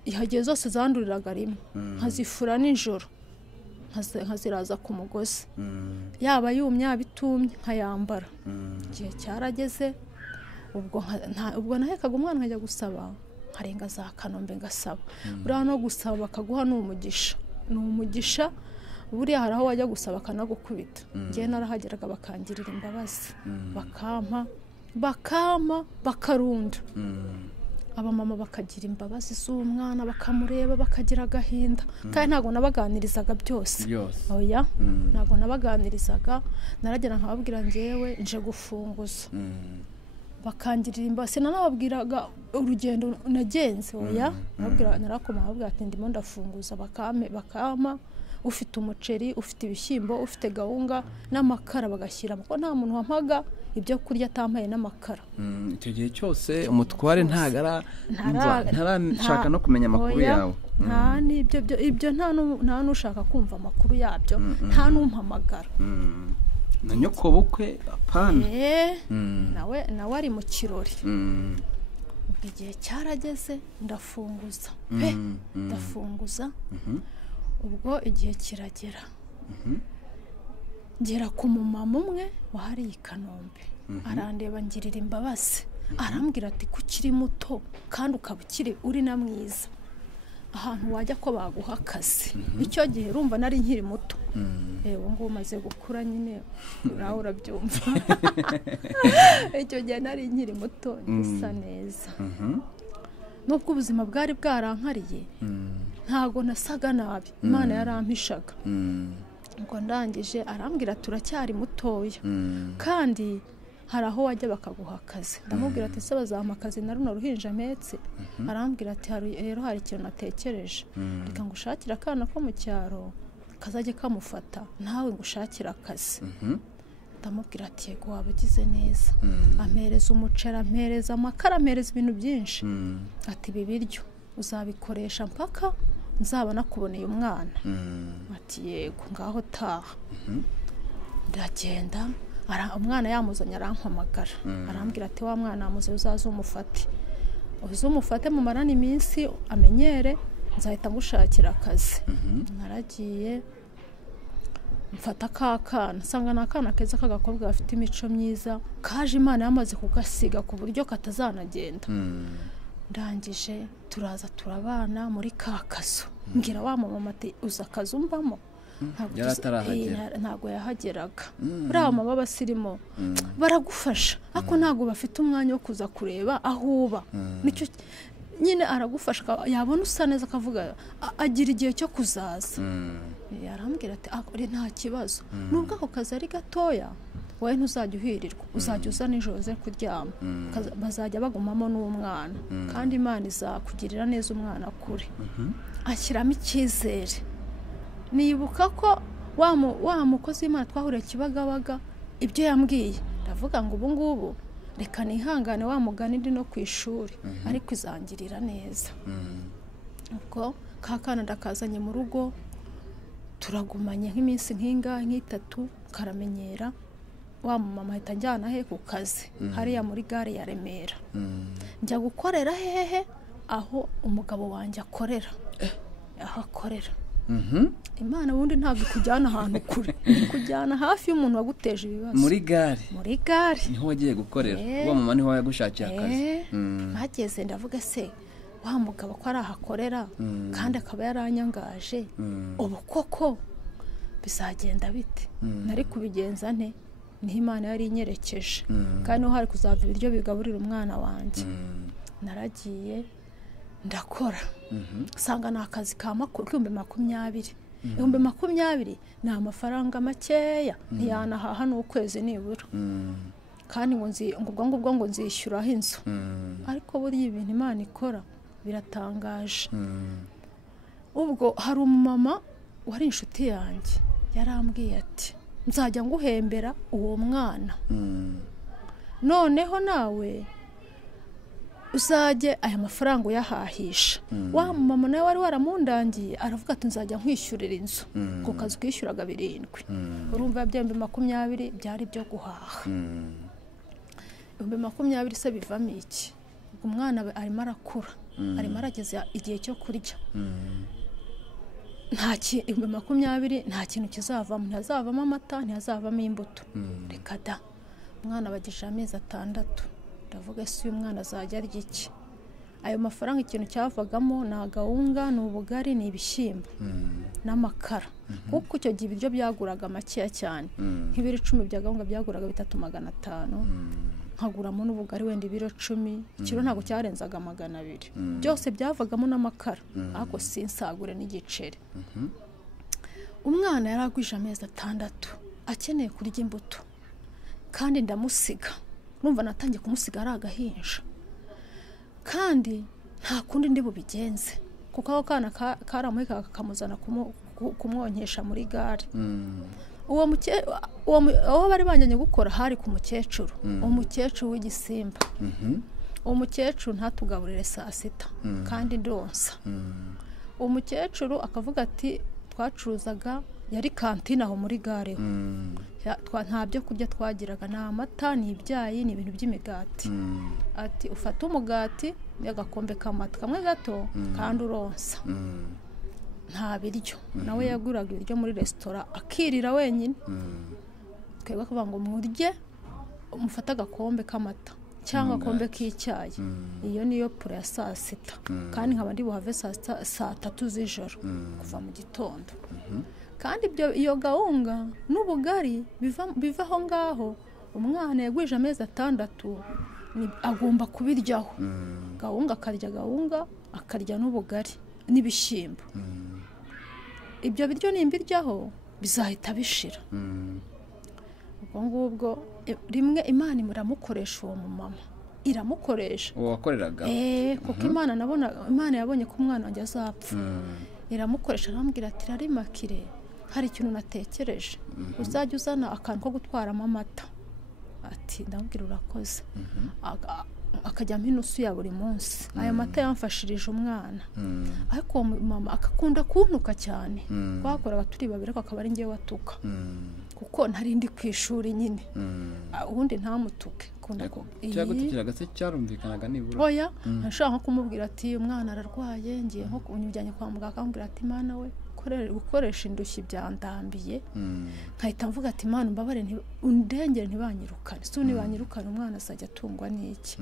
ihagiye zose zanduriraga rimwe, nkazifura nijoro, nkaziraza ku mugozi. Yaba yumye yaba itumye nkayambara. Igihe cyarageze, ubwo nahekaga umwana nkajya gusaba, nkarenga za Kanombe ngasaba. Buriya no gusaba bakaguha ni umugisha. Buriya hari aho wajya gusaba akanagukubita. Njye narahageraga bakangirira imbabazi, bakampa bakarunda. Abamama bakagira imbabazi z'umwana, bakamureba bakagira agahinda. Kandi ntabwo nabaganirizaga byose. Oya, ntabwo nabaganirizaga. Naragera nkababwira njyewe nje gufunguza, bakangirira imbabazi. Sinanababwiraga urugendo nagenze. Oya, narakoma ati ndimo ndafunguza. Bakama ufite umuceri, ufite ibishyimbo, ufite gahunga n'amakara bagashyira, kuko nta muntu wampaga ibyo kurya atampaye n'amakara. Icyo gihe cyose umutware ntarashaka no kumenya amakuru yawe. Ibyo nta n'ushaka kumva amakuru yabyo, nta n'umpamagara. Na nyoko bukwe apana. Nawe ari mu kirori. Igihe cyarageze ndafunguza. Ndafunguza. Ubwo igihe kiragera. Ngera ku mumama umwe wahari i Kanombe. Arandeba ngirira imbabazi. Arambwira ati kukiri muto kandi ukaba uri na mwiza, ahantu wajya ko baguha akazi. Icyo gihe urumva nari nkiri muto. Ngo umaze gukura nyine uraho urabyumva. Icyo gihe nari nkiri muto, gisa neza. Nubwo ubuzima bwari bwarankariye, ntago nasaga nabi. Imana yarampishaga. Ngo ndangije arambwira turacyari mutoya, kandi hari aho wajya bakaguha akazi. Ndamubwira ati se bazampa akazi na runo ruhinja mpetse? Arambwira ati rero hari ikintu natekereje, reka ngushakira akana ko mu cyaro kazajye kamufata, nawe ngushakira akazi. Ndamubwira ati yego waba ugize neza. Ampereza umuceri, ampereza amakara, ampereza ibintu byinshi. Ati ibi biryo uzabikoresha mpaka nzaba nakuboneye umwana. Ati yego ngaho taha. Ndagenda, umwana yamuzanye arampamagara. Arambwira ati wa mwana amuze uzaze umufate mu marana iminsi amenyere, nzahita ngushakira akazi. Naragiye mfata kakana, nsanga nakana keza k'agakobwa gafite imico myiza, kaje Imana yamaze kugasiga ku buryo katazanagenda. Ndangije turaza turabana muri kakazo. Ngira wa mama ati uza akazi umbamo. Ntabwo yahageraga. Buriya mama b'abasirimo baragufasha, ariko ntabwo bafite umwanya wo kuza kureba aho uba. Nicyo nyine aragufasha, yabona usa neza akavuga agira igihe cyo kuzaza. Yarambwira ati nta kibazo, nubwo ako kazi ari gatoya wowe ntuzajya uhirirwa uzajya uza nijoro ze kuryama bazajya bagumamo n'umwana kandi Imana izakugirira neza umwana kure ashyiramo icyizere. Nibuka ko wa mukozi w'Imana twahuriye Kibagabaga ibyo yambwiye ndavuga ngo ubu ngubu reka nihangane wa mugani ndi no ku ishuri ariko izangirira neza. Ubwo kakana ndakazanye mu rugo turagumanye nk'iminsi nk'itatu karamenyera. Wa mama ahita njyana he ku kazi hariya muri gare ya Remera njya gukorera hehe aho umugabo wanjye akorera aho akorera. Imana wundi ntabwo ikujyana ahantu kure kujyana hafi y'umuntu waguteje ibibazo. Muri gare niho wagiye gukorera wa mama niho yagushakiye akazi. Bageze ndavuga se wa mugabo ko ari ahakorera kandi akaba yaranyangaje ubu koko bizagenda bite? Nari kubigenza nte? Ni Imana yari inyerekeje kandi no hari kuzava ibiryo bigaburira umwana wanjye. Naragiye ndakora sanga na akazi ka 20,000 20,000 ni amafaranga makeya ntiyanahaha n'ukwezi nibura kandi ngo nzishyuraho inzu. Ariko buriya ibintu Imana ikora biratangaje. Ubwo hari umumama wari inshuti yanjye yarambwiye ati nzajya nguhembera uwo mwana noneho nawe uzajye aya mafaranga uyahahisha. Wa mama nawe wari waramundangiye aravuga ati nzajya nkwishyurira inzu ku kazi kwishyuraga 7. Urumva byembe 20 byari byo guhaha 20 se bivamo iki? Umwana arimo arakura arimo arageza igihe cyo kurya. Nta 20 nta kintu kizavamo, ntazavamo amata, ntazavamo imbuto. Reka da umwana bagisha amezi 6. Ndavuga se uyu mwana azajya arya iki? Ayo mafaranga ikintu cyavagamo na gahunga n'ubugari n'ibishyimbo n'amakara kuko icyo gihe ibiryo byaguraga makeya cyane nk'ibiro 10 bya gahunga byaguraga 3,500 nkaguramo n'ubugari wenda ibiro 10 ikiro ntago cyarenzaga 200 byose byavagamo n'amakara ariko sinsagure n'igiceri. Umwana yaragwije amezi 6 akeneye kurya imbuto kandi ndamusiga numva natangiye kumusiga ari agahinja kandi nta kundi ndi bubigenze kuko aho kana karamuheka kakamuzana kumwonkesha muri gare. Uwo bari banjanye gukora hari ku mukecuru umukecuru w'igisimba. Uwo mukecuru ntatugaburire saa 6 kandi ndonsa. Umukecuru akavuga ati twacuruzaga yari kantina aho muri gare nta byo kurya twagiraga na amata ni ibyayi ni ibintu by'imigati. Ati ufata umugati y'agakombe k'amata kamwe gato kandi uronsa nta biryo. Nawe yaguraga ibiryo muri restaurant akirira wenyine. Twebwe kuvuga ngo murye umufata agakombe k'amata cyangwa akombe k'icyayi. Iyo niyo pura ya saa 6 kandi nkaba ndi buhave saa 3 z'ijoro kuva mu gitondo. Kandi iyo gahunga n'ubugari biva aho ngaho umwana yagwije amezi 6 agomba kubiryaho. Gahunga akarya gahunga akarya n'ubugari n'ibishyimbo. Ibyo biryo nimbiryaho bizahita bishira. Ubwo ngubwo rimwe Imana imuramukoresha uwo mama iramukoresha wakoreraga kuko Imana yabonye ko umwana wanjye azapfa. Iramukoresha arambwira ati rarimakire hari ikintu natekereje uzajya uzana akantu ko gutwaramo amata. Ati ndambwira urakoze. Akajyamo inusu ya buri munsi. Aya mata yamfashirije umwana ariko mama akakunda kuntuka cyane. Twakoraga turi babiri akaba ari ngiye watuka kuko ntari ndi ku ishuri nyine ubundi ntamutuke cyagutukiraga se cyarumvikanaga nibura. Oya nashaka kumubwira ati umwana ararwaye ngiye nko kunyujyanye kwa muganga akambwira ati Mana we gukoresha indushyi byandambiye. Nkahita mvuga ati Mana mbabare undengere ntibanyirukane so nibanyirukane umwana azajya atungwa n'iki.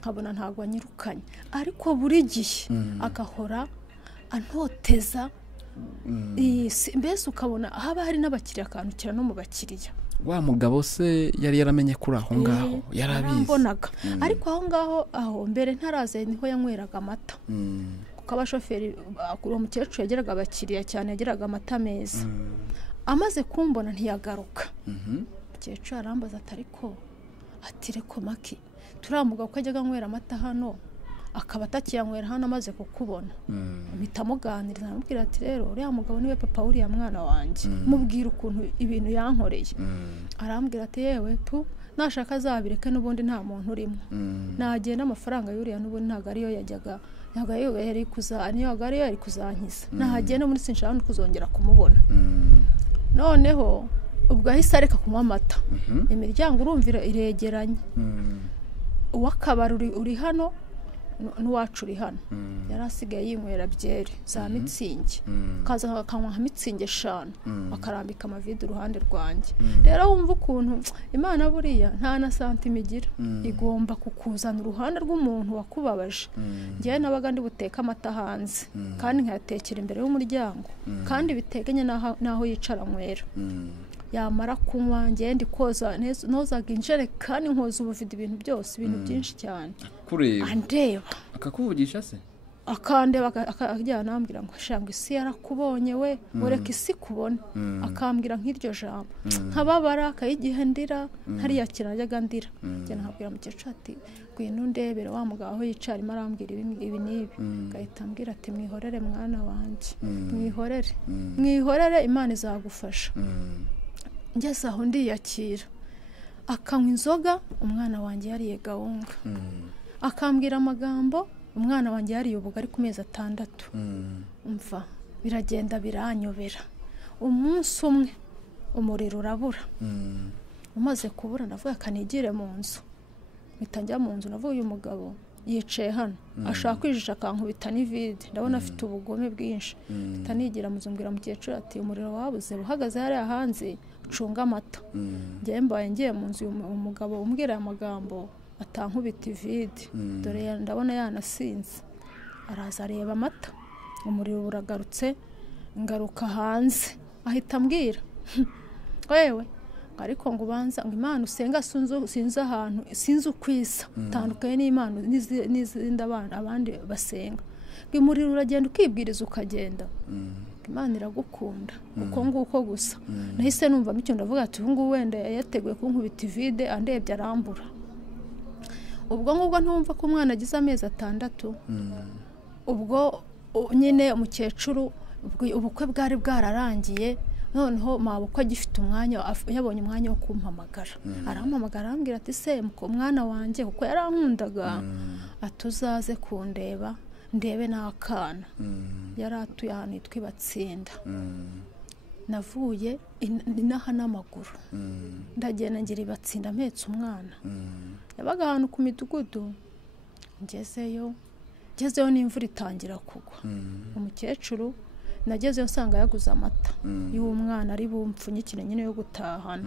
Nkabona ntago anyirukanye ariko buri gihe agahora antoteza. Mbese ukabona haba hari n'abakiriya akanukira no mu bakiriya. Wa mugabo se yari yaramenye kuri aho ngaho yarabizi ariko aho ngaho aho mbere ntaraze niho yanyweraga amata kuko abashoferi uwo mukecuru yageraga abakiriya cyane yageraga amata meza. Amaze kumbona ntiyagaruka umukecuru arambaza atariko atireko maki turamuga ko ajyaga nywera amata hano akaba atakiyanywera hano amaze kukubona bitamuganiriza namubwira ati rero uriya mugabo niwe papa uriya mwana wanjye mubwira ukuntu ibintu yankoreye arambwira ati yewe tu nashaka azabireke n'ubundi nta muntu urimo nagenda amafaranga y'uriya n'ubundi ntago ariyo yajyaga ntago yari kuzankiza nahagenda muri sinshaka kuzongera kumubona noneho ubwo ahise areka kunywa amata imiryango urumvira iregeranye uw'akabari uri hano n'uwacu uri hano yari asigaye yinywera byeri za mitsingi kaza akanywa nka mitsingi 5 akarambika amavide uruhande rwanjye rero wumva ukuntu Imana buriya nta na santime igira igomba kukuzana uruhande rw'umuntu wakubabaje ngiye nabaga ndi buteka amata hanze kandi nkayatekera imbere y'umuryango kandi biteganye naho yicara nywera yamara kunywa ngende koza nozaga injerekani nkoza ubuvide ibintu byose ibintu byinshi cyane kureba andeba akakuvugisha se akandeba akajyana ambwira ngo shanga isi yarakubonye we ureka isi kubone akambwira nk'iryo jambo nkababara akayigihendira hariya kirajyaga ndira njye nkabwira mukecuru ati gwino ndebere wa mugabo aho yicara marambwira ibi nibi gahita ambwira ati mwihorere mwana wanje mwihorere Imana izagufasha ngeze aho ndiyakira akanywa inzoga umwana wanjye yariye gahunga akambwira amagambo umwana wanjye yariye ubugari ku mezi 6 umva biragenda biranyobera umunsi umwe umuriro urabura umaze kubura navuga kanigire mu nzu mitanjya mu nzu navuga uyu mugabo yicaye hano ashaka kwijisha akankubita n'ivide ndabona afite ubugome bwinshi tanigira muzumbwira mukecuru ati umuriro wabuze uhagaze hariya hanze ucunga amata ngiye mu nzu umugabo umbwira amagambo atankubita ivide dore ndabona yanasinze araza areba amata umuriro uragarutse ngaruka hanze ahita ambwira wewe ariko ngo ubanza ngo Imana usenga sinzi ahantu sinzi ukwisa tandukanye n'Imana n'izindi abandi basenga umuriro uragenda ukibwiriza ukagenda Imana iragukunda uko nguko gusa nahise numva micyo ndavuga ati ubu wenda yateguye kunkubita ivide andebye arambura ubwo ngubwo ntumva ko umwana agize amezi 6 ubwo nyine umukecuru ubukwe bwari bwararangiye noneho mabukwe agifite umwanya yabonye umwanya wo kumpamagara arampamagara arambwira ati se mwana wanjye kuko yarankundaga atuzaze kundeba ndebe n'akana yaratuye ahantu itwibatsinda navuye inaha n'amaguru ndagenda ngira ibatsinda mpetse umwana yabaga ahantu ku midugudu ngezeyo n'imvura itangira kugwa umukecuru nagezeyo nsanga yaguze amata y'umwana ari bumpfunyikire nyine yo gutahana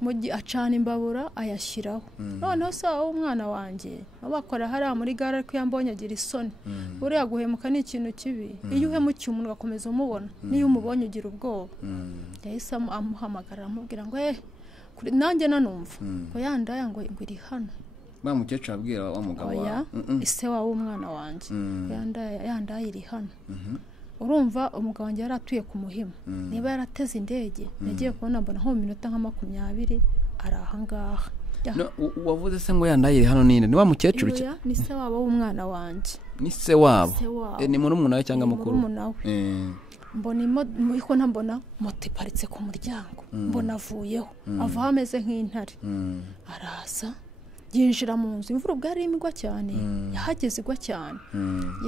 mugi acana imbabura ayashyiraho noneho sawa umwana wanjye abakora hariya muri gare ariko yambonye agira isoni buriya guhemuka ni ikintu kibi iyo uhemukiye umuntu gakomeza umubona niyo umubonye ugira ubwoba yahise amuhamagara amubwira ngo nanjye nanumva ngo yandaya ngo iri hano ba mukecuru abwira wa mugabo ise wawe umwana wanjye yandaya iri hano urumva umugabo wanjye yaratuye ku Muhima niba yarateze indege nagiye kubona mbona nko mu minota nka 20 arahangaha wavuze se ngo yandayire hano ninde ni wa mukecuru ni se wabo w'umwana wanjye ni se wabo ni muri umuntu cyangwa mukuru mbona ko ntambona moto iparitse ku muryango mbona avuyeho ava ameze nk'intare araza yinjira mu nzu imvura ubwari imigwa cyane yahageze igwa cyane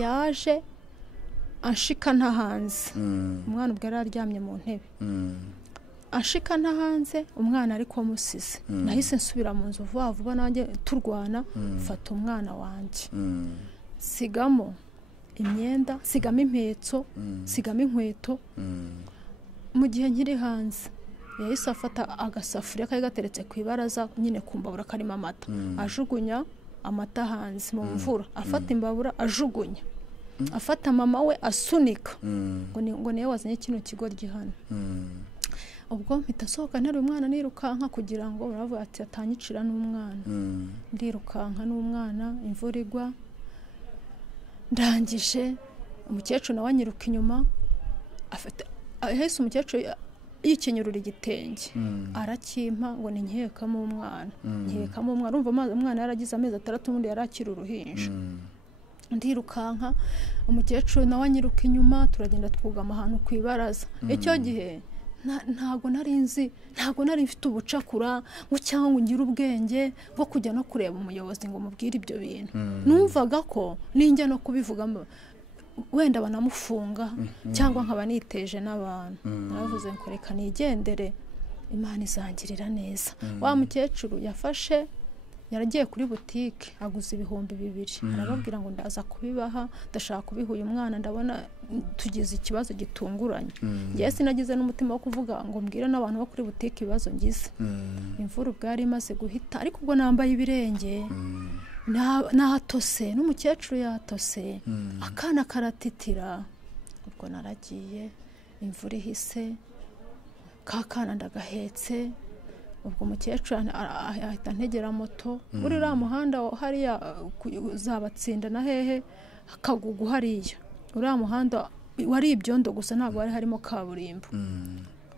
yaje ashika nta hanze umwana ubwo yararyamye mu ntebe ashika nta hanze umwana ariko musize nahise nsubira mu nzu vuba nanjye turwana fata umwana wanjye sigamo imyenda sigamo impetso sigamo inkweto mu gihe nkiri hanze yahise afata agasafuriya kari gateretse ku ibaraza nyine kumbabura karimo amata ajugunya amata hanze mu mvura afata imbabura ajugunya afata mama we asunika ngo niyo wazanye kino kigo gihana ubwo mpita sohoka ntari umwana nirukanka kugira ngo uravuga ati atanyicira n'umwana ndirukanka n'umwana imvura igwa ndangije umukecuru nawe anyiruka inyuma afite ahese umukecuru yikenyurura igitenge arakimpa ngo ni nkekamo umwana nkekamo umwana urumva umwana yaragize amezi 6 ubundi yarakira uruhinja ndirukanka umukecuru nawe anyiruka inyuma turagenda twugama ahantu ku ibaraza icyo gihe ntago nari mfite ubucakura ngo cyangwa ngo ngire ubwenge bwo kujya no kureba umuyobozi ngo mubwire ibyo bintu numvaga ko ninjya no kubivuga wenda banamufunga cyangwa nkaba niteje n'abantu naravuze ngo reka nigendere Imana izangirira neza wa mukecuru yaragiye kuri butike aguze 2,000 arababwira ngo ndaza kubibaha ndashaka kubiha uyu mwana ndabona tugize ikibazo gitunguranye ngiye sinagize n'umutima wo kuvuga ngo mbwire n'abantu bo kuri butike ibibazo ngize imvura bwari imaze guhita ariko ubwo nambaye ibirenge nahatose n'umukecuru yatose akana karatitira ubwo naragiye imvura ihise kakana ndagahetse ubwo umukecuru ahita ntegera moto uriya muhanda hariya uzabatsinda na hehe akagugu hariya uriya muhanda wari ibyondo gusa ntabwo wari harimo kaburimbo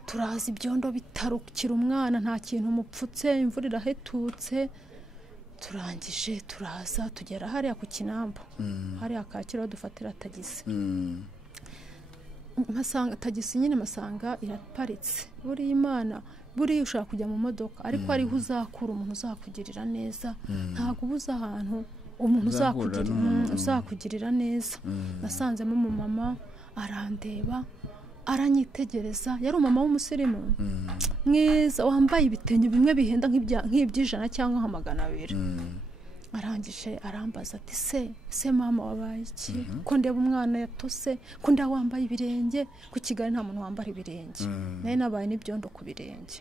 turaza ibyondo bitarukira umwana nta kintu mupfutse imvura irahetutse turangije turaza tugera hariya ku Kinamba hariya Kacyiru dufatira tagisi masanga tagisi nyine masanga iraparitse buri Imana buri ushaka kujya mu modoka ariko ari uzakura umuntu uzakugirira neza ntago ubuza ahantu umuntu uzakugirira neza nasanzemo umumama arandeba aranyitegereza yari umama w'umusirimu mwiza wambaye ibitenge bimwe bihenda nk'iby'ijana cyangwa nka 200 arangije arambaza ati se mama wabaye iki ko ndeba umwana yatose ko wambaye ibirenge ku Kigali nta muntu wambara ibirenge naye nabaye n'ibyondo ku birenge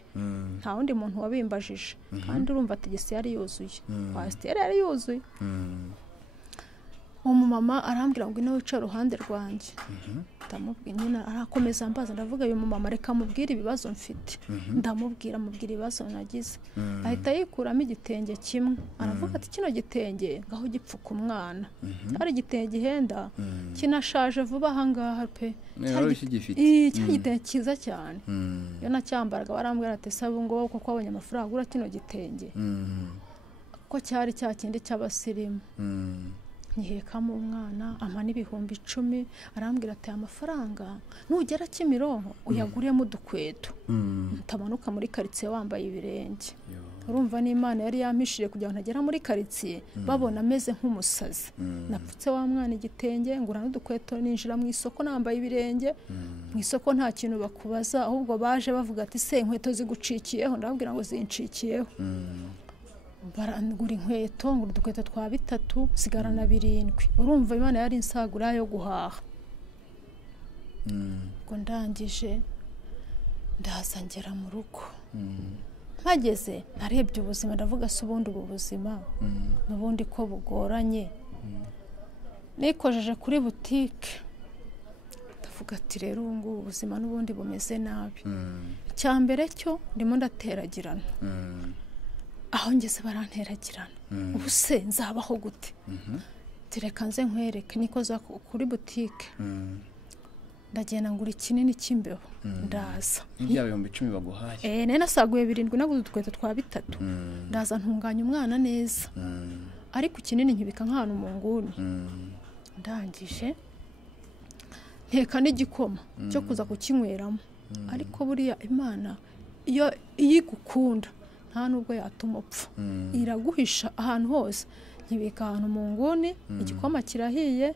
nta wundi muntu wabimbajije kandi urumva tagisi yari yuzuye kwasiteri yari yuzuye umumama arambwira ngo ino wicara ruhande rwanjye ndamubwira nyina arakomeza ambaza ndavuga uyu mumama reka mubwire ibibazo mfite mubwira ibibazo nagize ahita yikuramo igitenge kimwe aravuga ati kino gitenge ngaho gipfuka umwana ari igitenge gihenda kinashaje vuba ahangaha pe gitenge cyiza cyane yo nacyambaraga barambwira ati sabu ngo kuko abonye amafaranga agura kino gitenge ko cyari cya kindi cy'abasirimu nkihekamo umwana ampa n'ibihumbi 10 arambwira ati amafaranga nugera Kimironko uyaguriyemo udukweto ntamanuka muri karitsiye wambaye ibirenge urumva n'Imana yari yampishije kugira ngo ntagera muri karitsiye babona ameze nk'umusazi napfutse wa mwana igitenge ngura n'udukweto ninjira mu isoko nambaye ibirenge mu isoko nta kintu bakubaza ahubwo baje bavuga ati se inkweto zigucikiyeho ndababwira ngo zincikiyeho barangura inkweto ngura udukweto twa 3 sigarana 7 urumva Imana yari insagura yo guhaha ngo ndangije ndazangera mu rugo mpageze narebye ubuzima ndavuga se ubundi ubu buzima n'ubundi ko bugoranye nikojeje kuri butike ndavuga ati rero ubu ubuzima n'ubundi bumeze nabi cyambere cyo ndimo ndateragirana aho ngeze baranteragirana ubu se nzabaho gute tereka nze nkwereke nikoza kuri butike ndagenda ngura ikinini cy'imbeho ndaza n'ibya 10 baguhaye nene nasaguye 7 naguze udukweto twa 3 ndaza ntunganya umwana neza ariko ikinini nkibika nk'ahantu mu nguni ndangije nteka n'igikoma cyo kuza kukinyweramo ariko buriya Imana iyo igukunda nta nubwo yatuma upfa iraguhisha ahantu hose nkibika ahantu mu nguni igikoma kirahiye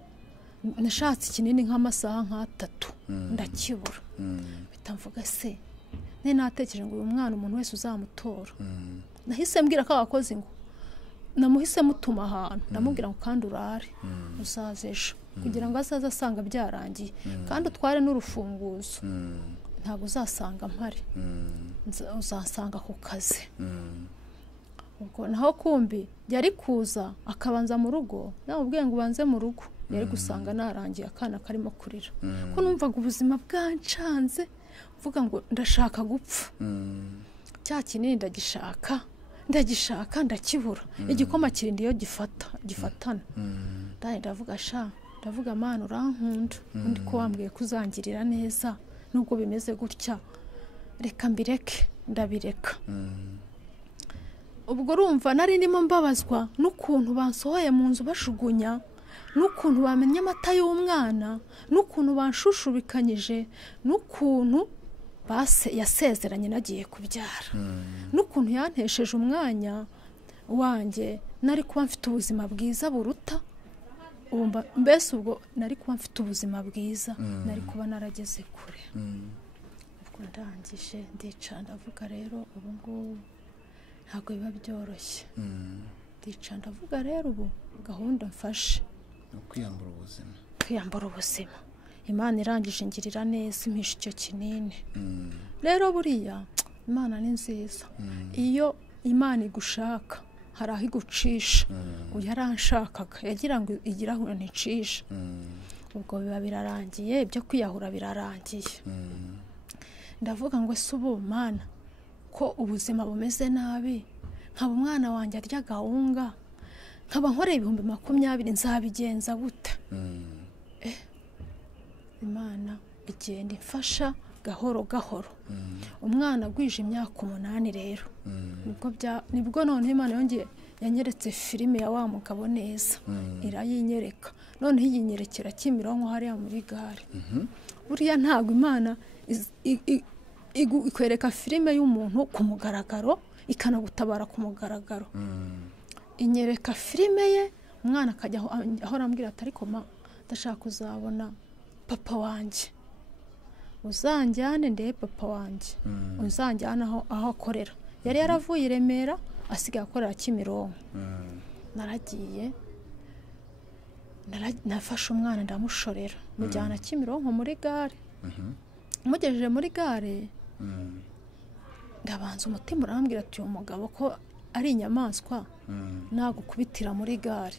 nashatse kinini nk'amasaha nk'atatu ndakibura bitamvuga se natekereje ngo uyu mwana umuntu wese uzamutora nahise mbwira ko abakozi ngo namuhise mutuma ahantu ndamubwira ngo kandi urare uzaze ejo kugira ngo azaze asanga byarangiye kandi utware n'urufunguzo ntabwo uzasanga mpari uzasanga ku kazi ubwo naho kumbi yari kuza akabanza mu rugo namubwiye ngo ubanze mu rugo yari gusanga narangiye akana karimo kurira ko numvaga ubuzima bwancanze mvuga ngo ndashaka gupfa cya kinini ndagishaka ndakibura igikoma kirindi iyo gifatana ndavuga Mana urankunda undi ko wambwiye kuzangirira neza nubwo bimeze gutya reka mbireke ndabireka. Ubwo urumva nari ndimo mbabazwa n'ukuntu bansohoye mu nzu bashugunya, n'ukuntu bamenye amata y'umwana, n'ukuntu banshushubikanyije, n'ukuntu yasezeranye nagiye kubyara, n'ukuntu yantesheje umwanya wanjye nari kuba mfite ubuzima bwiza buruta. Mbese ubwo nari kuba mfite ubuzima bwiza, nari kuba narageze kure. Ubwo ndangije ndicara ndavuga rero ubu ngubu ntabwo biba byoroshye. Ndicara ndavuga rero ubu gahunda mfashe kwiyambura ubuzima. Imana irangije ngirira neza impisha icyo kinini. Rero buriya Imana ni nziza. Iyo Imana igushaka hari aho igucisha. Uyu yaranshakaga yagira ngo igira aho nticisha. Ubwo biba birarangiye, ibyo kwiyahura birarangiye. Ndavuga ngo ese ubu Mana ko ubuzima bumeze nabi, nkaba umwana wanjye arya gahunga, nkaba nkoreye 20,000 nzabigenza gute? Imana igenda imfasha gahoro gahoro. Umwana agwije imyaka 8 rero nibwo none Imana yongeye yanyeretse filime ya wa mugabo neza, irayinyereka. None yinyerekera Kimironko hariya muri gare. Buriya ntabwo Imana ikwereka filime y'umuntu ku mugaragaro, ikanagutabara ku mugaragaro. Inyereka filime ye, umwana akajya aho arambwira ati ariko ndashaka kuzabona papa wanjye, uzanjyane ndebe papa wanjye, uzanjyane aho akorera. Yari yaravuye i Remera asigaye akorera Kimironko. Naragiye nafashe umwana ndamushorera, mujyana Kimironko muri gare. Mugejeje muri gare ndabanza umutima urambwira ati uyu mugabo ko ari inyamaswa nagukubitira muri gare.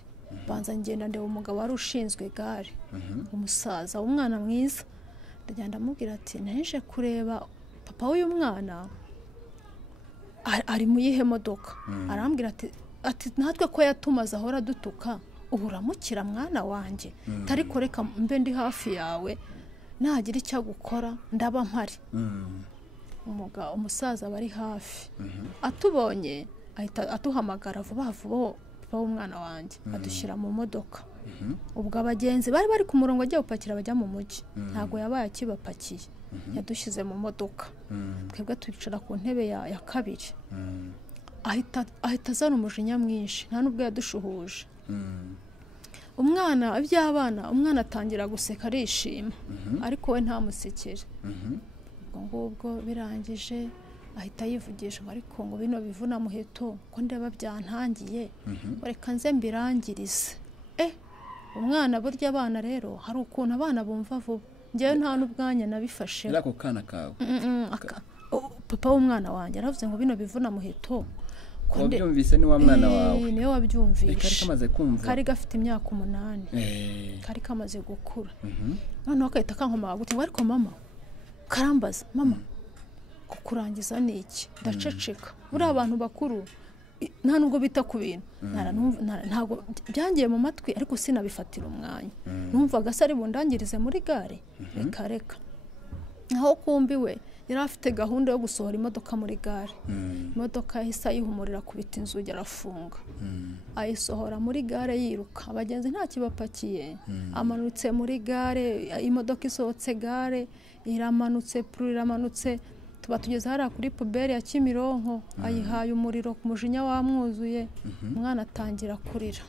Banza ngenda ndeba umugabo wari ushinzwe gare, umusaza umwana mwiza. Ndagenda ndamubwira ati naje kureba papa w'uyu mwana ari mu yihe modoka. Arambwira ati natwe ko yatumaze ahora dutuka, ubu uramukira mwana wanjye, tari koreka mbe ndi hafi yawe, nagira icyo gukora ndaba mpari. Umusaza bari hafi atubonye ahita atuhamagara vuba vuba papa w'umwana wanjye, adushyira mu modoka. Ubwo abagenzi bari bari ku murongo agiye gupakira bajya mu mujyi, ntabwo yabaye akibapakiye, yadushyize mu modoka. Twebwe twicara ku ntebe ya kabiri. Ahita azana umujinya mwinshi, nta nubwo yadushuhuje. Umwana umwana atangira guseka arishima, ariko we ntamusekere. Ubwo birangije ahita yivugisha ariko ngo bino bivuna muheto ko ndeba byantangiye, reka nze mbirangirize. Umwana burya abana rero hari ukuntu abana bumva vuba. Ngewe nta n'ubwanya nabifashe. Ako kana kawe papa w'umwana wanjye aravuze ngo bino bivuna muheto. Wabyumvise ni wa mwana wawe? Niwe wabyumvishe. Kari kamaze kumva? Kari gafite imyaka 8. Kari kamaze gukura. Noneho akahita kankoma gute ngo ariko mama karambaza, mama kukurangiza ni iki? Ndaceceka. Buri abantu bakuru nta nubwo bita ku bintu. Ntago byangiye mu matwi ariko sinabifatira umwanya. Numvaga se ari bundangirize muri gare. Reka aho kumbiwe yari afite gahunda yo gusohora imodoka muri gare. Imodoka yahise ayihumurira kubita inzugi arafunga. Ayisohora muri gare yiruka, abagenzi nta kibapakiye. Amanutse muri gare, imodoka isohotse gare, iramanutse tuba tugeze hariya kuri puberi ya Kimironko. Ayihaye umuriro ku mujinya wamwuzuye. Umwana atangira kurira,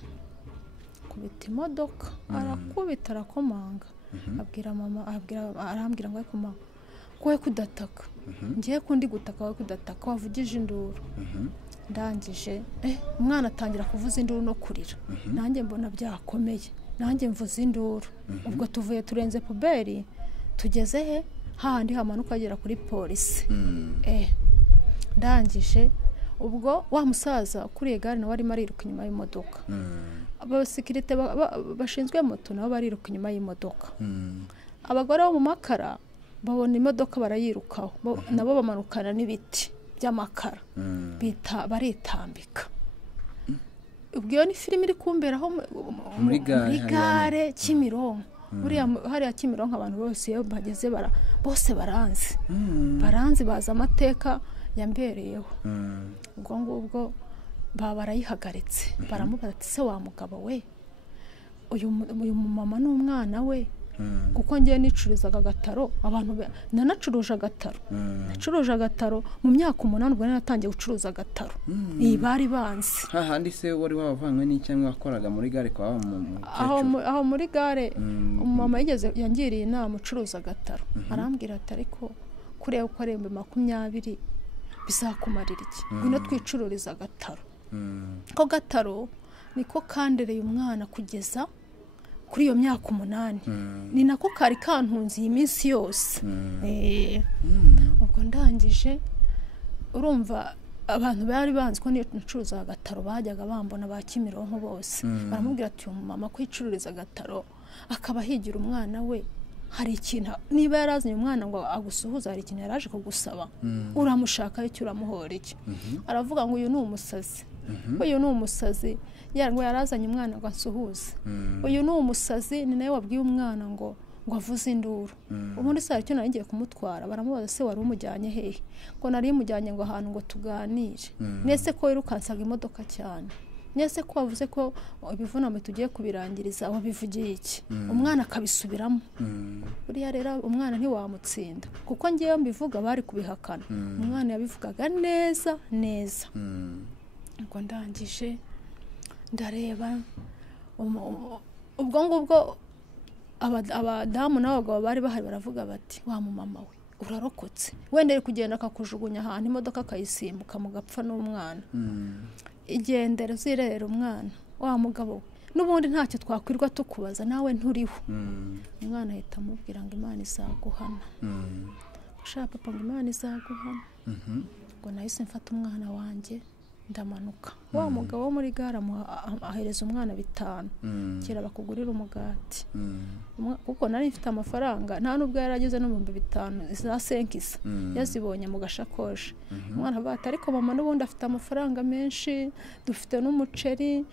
kubita imodoka arakubita arakomanga. Abwira mama, arambwira ngo ariko mama kowe kudataka, ngiye kundi gutaka we kudataka, wavugije induru. Ndangije umwana atangira kuvuza induru no kurira. Nanjye mbona byakomeye, nanjye mvuza induru. Ubwo tuvuye turenze puberi tugeze he hahandi hamanuka agera kuri polisi. Ndangije ubwo wa musaza kuriye gare nawe arimo ariruka inyuma y'imodoka. Abasekirite bashinzwe moto nabo bariruka inyuma y'imodoka. Abagore bo mu makara babona imodoka barayirukaho, nabo bamanukana n'ibiti by'amakara baritambika. Ubwo ni filime iri kumberaho muri gare Kimironko. Buriya hariya Kimironko abantu bose iyo bageze bose baranzi baza amateka yambereyeho. ubwo ngubwo barayihagaritse baramubaza ati se wa mugabo we uyu mama n'umwana we kuko ngiye nicurizaga agataro abantu nanacuruje agataro mu myaka 8 ubwo natangiye gucuruza agataro bari banzi hahandi se wari wavanywe n'icyangwa wakoraga muri gare kwa aho muri gare umama yangiriye inama ucuruza agataro arambwira ati ariko kureba uko ari 20 bizakumarira iki ngwino twicururiza agataro ko gataro niko kandereye umwana kugeza kuri iyo myaka 8 ni nako kari kantunzi iyi minsi yose. ubwo ndangije urumva abantu bari banzi ko nicuruza agataro bajyaga bambona ba Kimironko bose baramubwira ati mama kwicururiza agataro akaba higira umwana we hari ikintu niba yarazanye umwana ngo agusuhuza hari ikintu yaraje kugusaba uramushaka icyo uramuhora iki aravuga ngo uyu ni umusazi ngo yarazanye umwana ngo asuhuze uyu ni umusazi ni nawe wabwiye umwana ngo avuze induru ubundi se aricyo nagiye kumutwara baramubaza se wari umujyanye hehe ngo nari mujyanye ngo ahantu ngo tuganire nese ko wirukansaga imodoka cyane nese ko wavuze ko ibivunamo tugiye kubirangiriza wabivugiye iki umwana akabisubiramo buriya rero umwana ntiwamutsinda kuko ngiye mbivuga bari kubihakana umwana yabivugaga neza ngo ndangije ndareba ubwo ngubwo abadamu n'abagabo bari bahari baravuga bati wa mama we urarokotse wenda ari kugenda akakujugunya ahantu imodoka akayisimbuka mugapfa n'umwana igendera zirera umwana wa mugabo n'ubundi ntacyo twakwirwa tukubaza nawe nturiho umwana ahita amubwira ngo Imana izaguhana ushaka papa ngo Imana izaguhana ngo nahise mfata umwana wanjye ndamanuka wa mugabo wo muri gare ahereza umwana 5 kira bakugurira umugati kuko nari mfite amafaranga nta nubwo yarageze no mu 5 za senkisa yazibonye mu gashakoshi umwana bata ariko mama n'ubundi afite amafaranga menshi dufite n'umuceri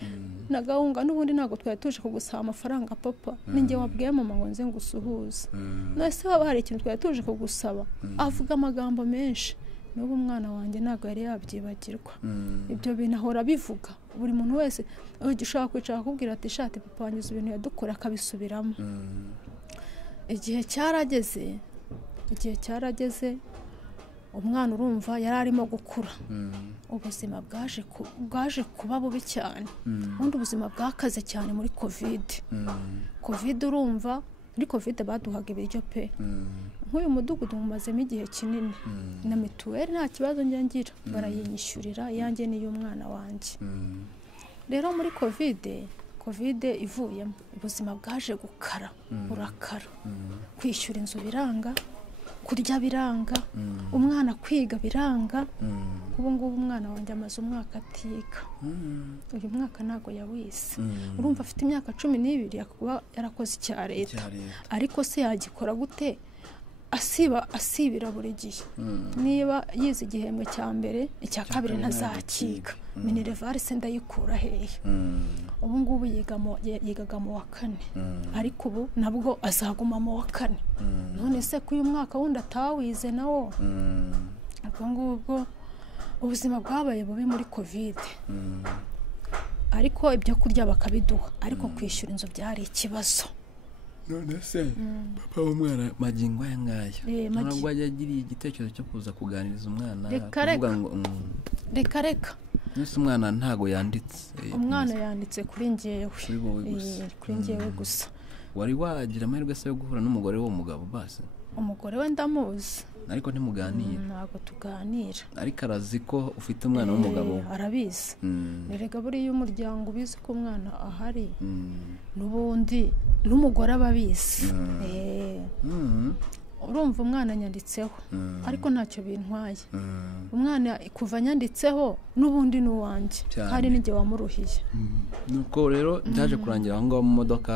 na gahunga n'ubundi ntago twari tuje kugusaba amafaranga papa ninjye wabwiye mama ngo nze ngusuhuze nose haba hari ikintu twari tuje kugusaba avuga amagambo menshi n'ubu umwana wanjye ntago yari yabyibagirwa ibyo bintu ahora bivuga buri muntu wese ugishaka kwicara akubwira ati shati papa wanyuze ibintu yadukora akabisubiramo igihe cyarageze umwana urumva yari arimo gukura ubuzima bwaje kuba bubi cyane ubundi ubuzima bwakaze cyane muri covid urumva muri covid baduhaga ibiryo pe nk'uyu mudugudu mumazemo igihe kinini na mituweli nta kibazo ngira barayinyishyurira yanjye n'iy'umwana wanjye rero muri covid ivuyemo ubuzima bwaje gukara burakara kwishyura inzu biranga kurya biranga umwana kwiga biranga ubu ngubu umwana wanjye amaze umwaka atiga uyu mwaka ntago yawise urumva afite imyaka 12 yakuba yarakoze icya leta ariko se yagikora gute asibira buri gihe niba yize igihembwe cya mbere icya kabiri ntazakiga minerval se ndayikura hehe ubu ngubu yigaga mu wa 4 ariko ubu nabwo azaguma mu wa 4 none se ko uyu mwaka wundi atawize nawo ubwo ngubwo ubuzima bwabaye bubi muri covid ariko ibyo kurya bakabiduha ariko kwishyura inzu byari ikibazo none se papa w'umwana magingo yangaya ntabwo yagiriye igitekerezo cyo kuza kuganiriza umwana kuvuga ngo reka nese umwana ntago yanditse umwana yanditse kuri njyewe gusa wari wagira amahirwe se yo guhura n'umugore w'umugabo base umugore we ndamuzi ariko ntimuganira ntago tuganira ariko arazi ko ufite umwana w'umugabo arabizi erega buriya umuryango ubizi ko umwana ahari n'ubundi n'umugore ababizi urumva umwana nyanditseho ariko ntacyo bintwaye umwana kuva nyanditseho n'ubundi n'uwanjye kandi n'ijye wamuruhiye nuko rero byaje kurangira aho ngaho mu modoka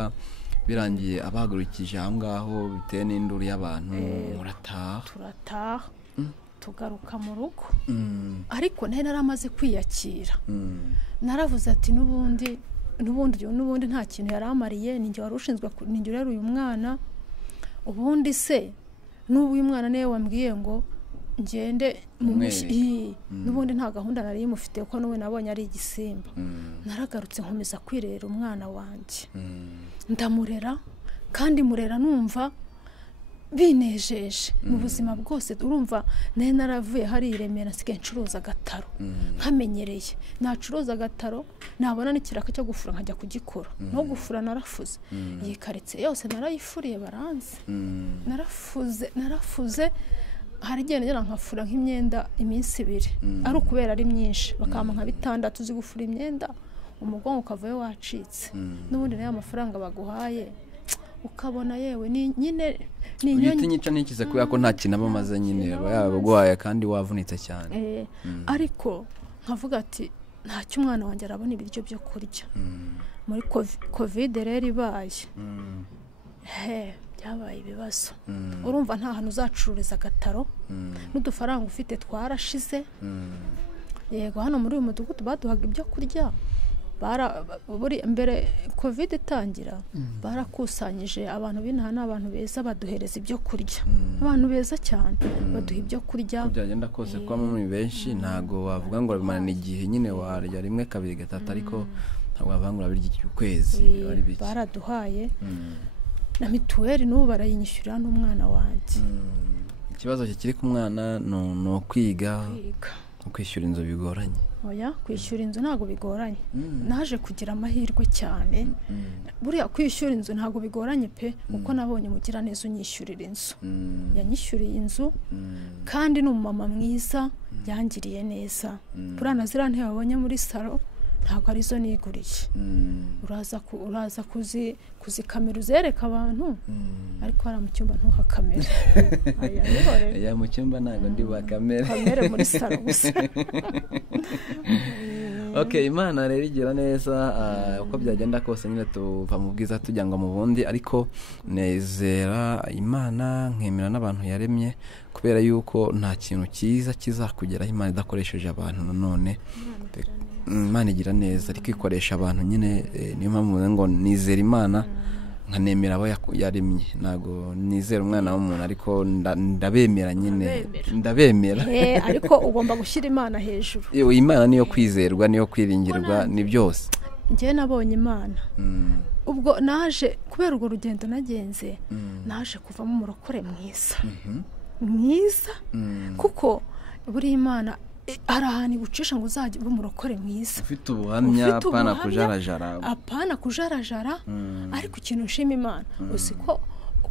birangiye abahagurukije aho ngaho bitewe n'induru y'abantu turataha tugaruka mu rugo ariko nari naramaze kwiyakira naravuze ati n'ubundi nta kintu yaramariye ninjye wari ushinzwe ninjye urera uyu mwana ubundi se n'ubu uyu mwana niwe wambwiye ngo ngende n'ubundi nta gahunda nari mufite kuko n'ubu nabonye ari igisimba. Naragarutse nkomeza kwirera umwana wanjye, ndamurera kandi murera numva binejeje mu buzima bwose. Urumva nayo naravuye hari Remera nsigaye ncuruza agataro, nkamenyereye nacuruza agataro, nabona n'ikiraka cyo gufura nkajya kugikora. No gufura narafuze, iyi karitsiye yose narayifuriye baranze. narafuze hari igihe nagera nkafura nk'imyenda iminsi 2 ari ukubera ari myinshi, bakampa nka 6 uzi gufura imyenda umugongo ukavayo wacitse. N'ubundi nayo amafaranga baguhaye ukabona yewe ni nyine ni nyica nikize kubera ko nta kintu abamaze nyine baguhaye kandi wavunitse cyane. Ariko nkavuga ati nta cy'umwana wanjye arabona ibiryo byo kurya. Muri covid rero ibaye byabaye ibibazo. Urumva nta hantu uzacururiza agataro, n'udufaranga ufite twarashize. Yego hano muri uyu mudugudu baduhaga ibyo kurya, buri mbere covid itangira barakusanyije abantu b'inaha n'abantu beza baduhereza ibyo kurya. Abantu beza cyane baduha ibyo kurya. Byagenda kose kwa muri benshi ntago wavuga ngo bimarana igihe nyine warya 1 2 3 ariko ntabwo bavangura birya ukwezi bari biki. Baraduhaye na mituweli n'ubu barayinyishyurira n'umwana wanjye. Ikibazo kiri ku mwana no kwiga, kwishyura inzu bigoranye. Oya, kwishyura inzu ntago bigoranye. Naje kugira amahirwe cyane. Buriya kwishyura inzu ntago bigoranye pe, kuko nabonye mugira neza unyishyurira inzu. Yanyishyuriye inzu kandi n'umumama mwiza yangiriye neza. Burana zirante yabonye muri salo ntabwo arizo niguriye. Uraza kuzikamera uzereka abantu, ariko hari mu cyumba ntuhakamere. Aya mu cyumba ntago ndi bakamere. Kamere muri salo gusa. Okay, Imana rero igira neza uko byagenda kose nyine tuva mu bwiza tujya ngo mu bundi, ariko nezera Imana nkemera n'abantu yaremye, kubera yuko nta kintu cyiza kizakugeraho Imana idakoresheje abantu. Nanone Imana igira neza ariko ikoresha abantu nyine. Niyo mpamvu ngo nizera Imana nkanemera abo yaremye, ntago nizera umwana w'umuntu, ariko ndabemera nyine, ndabemera. Ariko ugomba gushyira Imana hejuru. Imana niyo kwizerwa, niyo kwiringirwa, ni byose. Njye nabonye Imana ubwo naje kubera urwo rugendo nagenze, naje kuvamo umurokore mwiza kuko buri Imana arahani gucisha ngo uzajye umurokore mwiza, ufite ubuhamya, apana kujarajara. Ariko ikintu nshima Imana usiko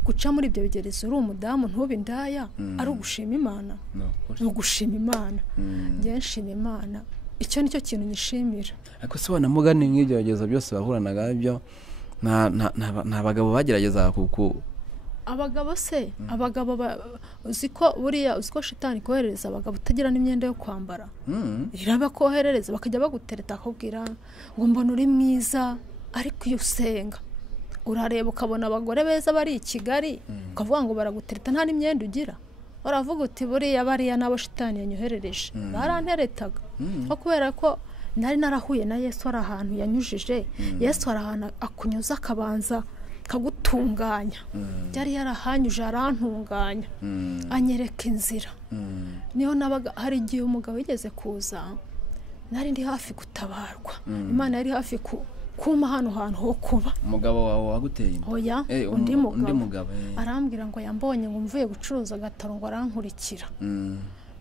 guca muri ibyo bigerezo uri umudamu ntube indaya ari ugushima Imana. No gushima Imana. Njye nshima Imana, icyo nicyo kintu nyishimira. Ariko se wanamugane nk'ibyogezo byose bahuranaga byo nta bagabo bagerageza abagabo se abagabo uziko buriya uziko shitani kohereza abagabo utagira n'imyenda yo kwambara. Iraba koherereza bakajya bagutereta akubwira ngo mbona uri mwiza, ariko iyo usenga urareba ukabona abagore beza bari i Kigali ukavuga ngo baragutereta nta n'imyenda ugira. Uravuga uti bariya nabo shitani yanyoherereje baranteretaga. Kubera ko nari narahuye na Yesu ari ahantu yanyujije. Yesu ari ahantu akunyuza akabanza kagutunganya. Byari yarahanyuje arantunganya, anyereka inzira. Niyo nabaga hari igihe umugabo yigeze kuza, nari ndi hafi gutabarwa. Imana yari hafi kuma hano hantu ho kuba. Umugabo wawe waguteye? Oya, undi mugabo arambwira ngo yambonye ngo mvuye gucuruza agataro ngo arankurikira.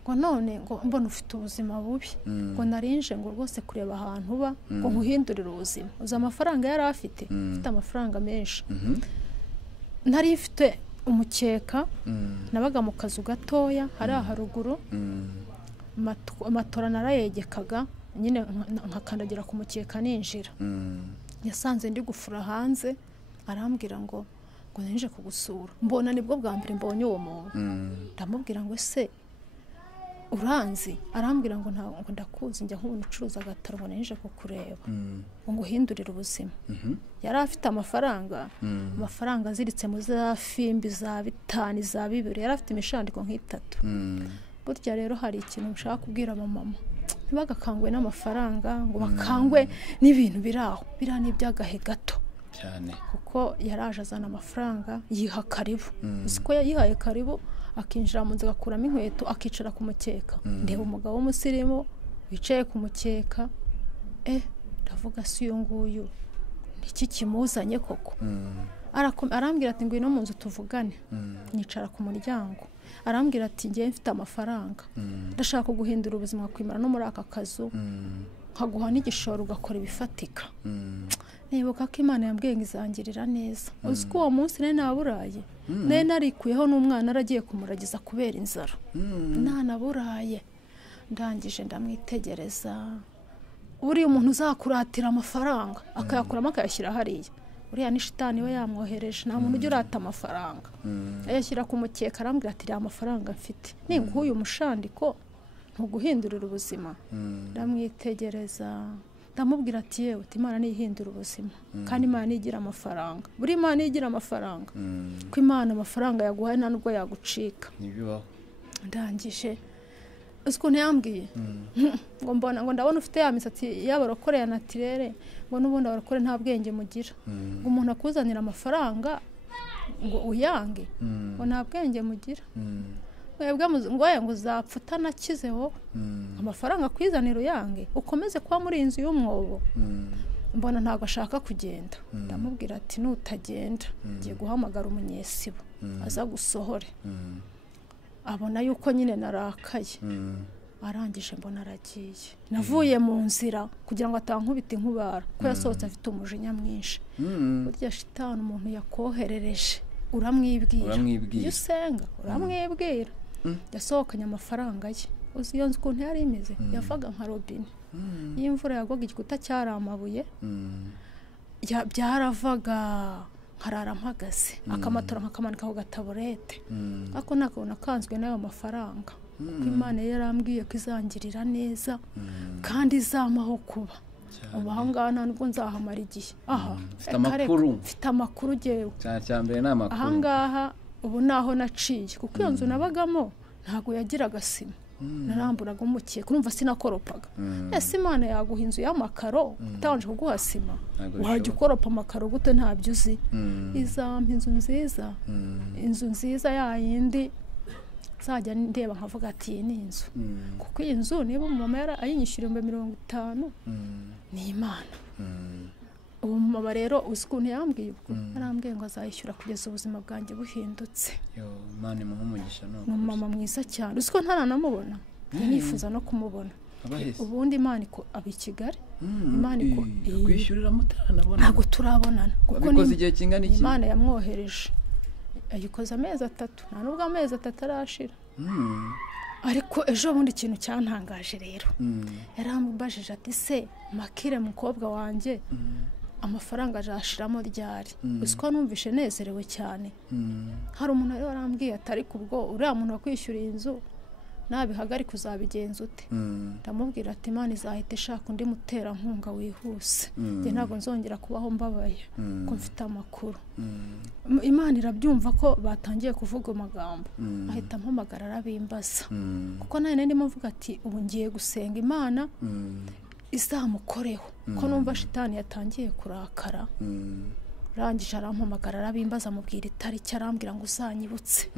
Ngo none ngo mbona ufite ubuzima bubi, ngo narinje ngo rwose kureba ahantu uba ngo nkuhindurire ubuzima. Uza amafaranga yari afite amafaranga menshi. Nari mfite umukeka, nabaga mu kazu gatoya hari haruguru, amatora narayegekaga nyine nkakandagira ku mukeka ninjira. Yasanze ndi gufura hanze, arambwira ngo ninje kugusura. Mbona nibwo bwa mbere mbonye uwo muntu. Ndamubwira ngo ese uranzi? Arambwira ngo ndakuzi, njya nk'umuntu ucuruza agataro ngo ninje kukureba ngo uhindurire ubuzima. Yari afite amafaranga aziritse mu za fimbi za 5 za 2, yari afite imishandiko nk'3. Burya rero hari ikintu nshaka kubwira abamama, ntibagakangwe n'amafaranga ngo bakangwe n'ibintu biraho ni iby'agahe gato cyane. Kuko yaraje azana amafaranga yiha karibu. Uziko yihaye karibu akinjira mu nzu agakuramo inkweto akicara ku mukeka ndeba umugabo w'umusirimu wicaye ku mukeka ndavuga si uyu nguyu niki kimuzanye koko arambwira ati ngwino mu nzu tuvugane nicara ku muryango arambwira ati ngiye mfite amafaranga ndashaka guhindura ubuzima kwimara no muri aka kazu nkaguha n'igishoro ugakora ibifatika nibuka ko Imana yambwiye ngo izangirira neza uzi ko uwo munsi nari naburaye nari narikuyeho n'umwana aragiye kumuragiza kubera inzara ntanaburaye ndangije ndamwitegereza uriya umuntu uzakuratira amafaranga akayakuramo akayashyira hariya uriya ni shitani we yamwohereje nta muntu ujya urata amafaranga ayashyira ku mukeka arambwira ati iriya amafaranga mfite ninguha uyu mushandiko ntuguhindurira ubuzima ndamwitegereza ndamubwira ati yewe Imana niyihindura ubuzima kandi Imana nigira amafaranga buri Imana nigira amafaranga ko Imana amafaranga yaguhaye nta nubwo yagucika ndangije uko ntiyambwiye ngo mbona ngo ndabona ufite ya misatsi y'abarokore ya naturere ngo n'ubundi abarokore nta bwenge mugira ngo umuntu akuzanira amafaranga ngo uyange ngo nta bwenge mugira mwebwe ngo uzapfa utanakize wowe amafaranga akwizanira uyange ukomeze kuba muri inzu y'umwobo mbona ntabwo ashaka kugenda ndamubwira ati nutagenda ngiye guhamagara umunyesibo aza gusohore abona yuko nyine narakaye arangije mbona aragiye navuye mu nzira kugira ngo atankubita inkubara ko yasohotse afite umujinya mwinshi burya shitani umuntu yakoherereje uramwibwira iyo usenga uramwibwira yasohokanye amafaranga ye uzi iyo nzu ukuntu yari imeze yavaga nka robine iyo imvura yagwaga igikuta cyari amabuye byaravaga nkarara mpagaze akamatora nkakamanika ku gataburete ariko nakabona kanzwe n'ayo mafaranga kuko Imana yarambwiye ko izangirira neza kandi izamaho kuba ubu ahangaha nta nubwo nzahamara igihe mfite amakuru ugewe cyambere ni amakuru ahangaha ubu naho naciye kuko iyo nzu nabagamo ntabwo yagiraga sima naramburaga umukeka urumva sinakoropaga ese Imana yaguha inzu y'amakaro utabanje kuguha sima wajya ukoropa amakaro gute ntabyo uzi izampa inzu nziza yayindi nzajya ndeba nkavuga ati iyi ni inzu kuko iyi nzu niba umumama ayinyishyura 50 ni Imana ubu mama rero uzi ukuntu yambwiye ubwo arambwiye ngo azayishyura kugeza ubuzima bwanjye buhindutse Imana imuhe umugisha ni umumama mwiza cyane uzi ko ntaranamubona nifuza no kumubona ubundi Imana aba i Kigali Imana kwishyurira mutaranabona ntabwo turabonana kuko ni igihe kingana iki Imana yamwohereje ayikoze amezi 3 nta nubwo amezi 3 arashira ariko ejo bundi ikintu cyantangaje rero yarambajije ati se Makire mukobwa wanjye amafaranga ajashiramo ryari uko numvishe nezerewe cyane hari umuntu rero arambwiye atari kubwo uriya muntu wakwishyura inzu nabihagarika uzabigenza ute ndamubwira ati Imana izahita ishaka undi mutera nkunga wihuse njye ntabwo nzongera kubaho mbabaye ko mfite amakuru Imana irabyumva ko batangiye kuvuga amagambo ahita mpamagara arabimbaza kuko nane ndimo mvuga ati ubu ngiye gusenga Imana izamukoreho ko numva shitani yatangiye kurakara rangije arampamagara arabimbaza mubwira itariki arambwira ngo uzanyibutse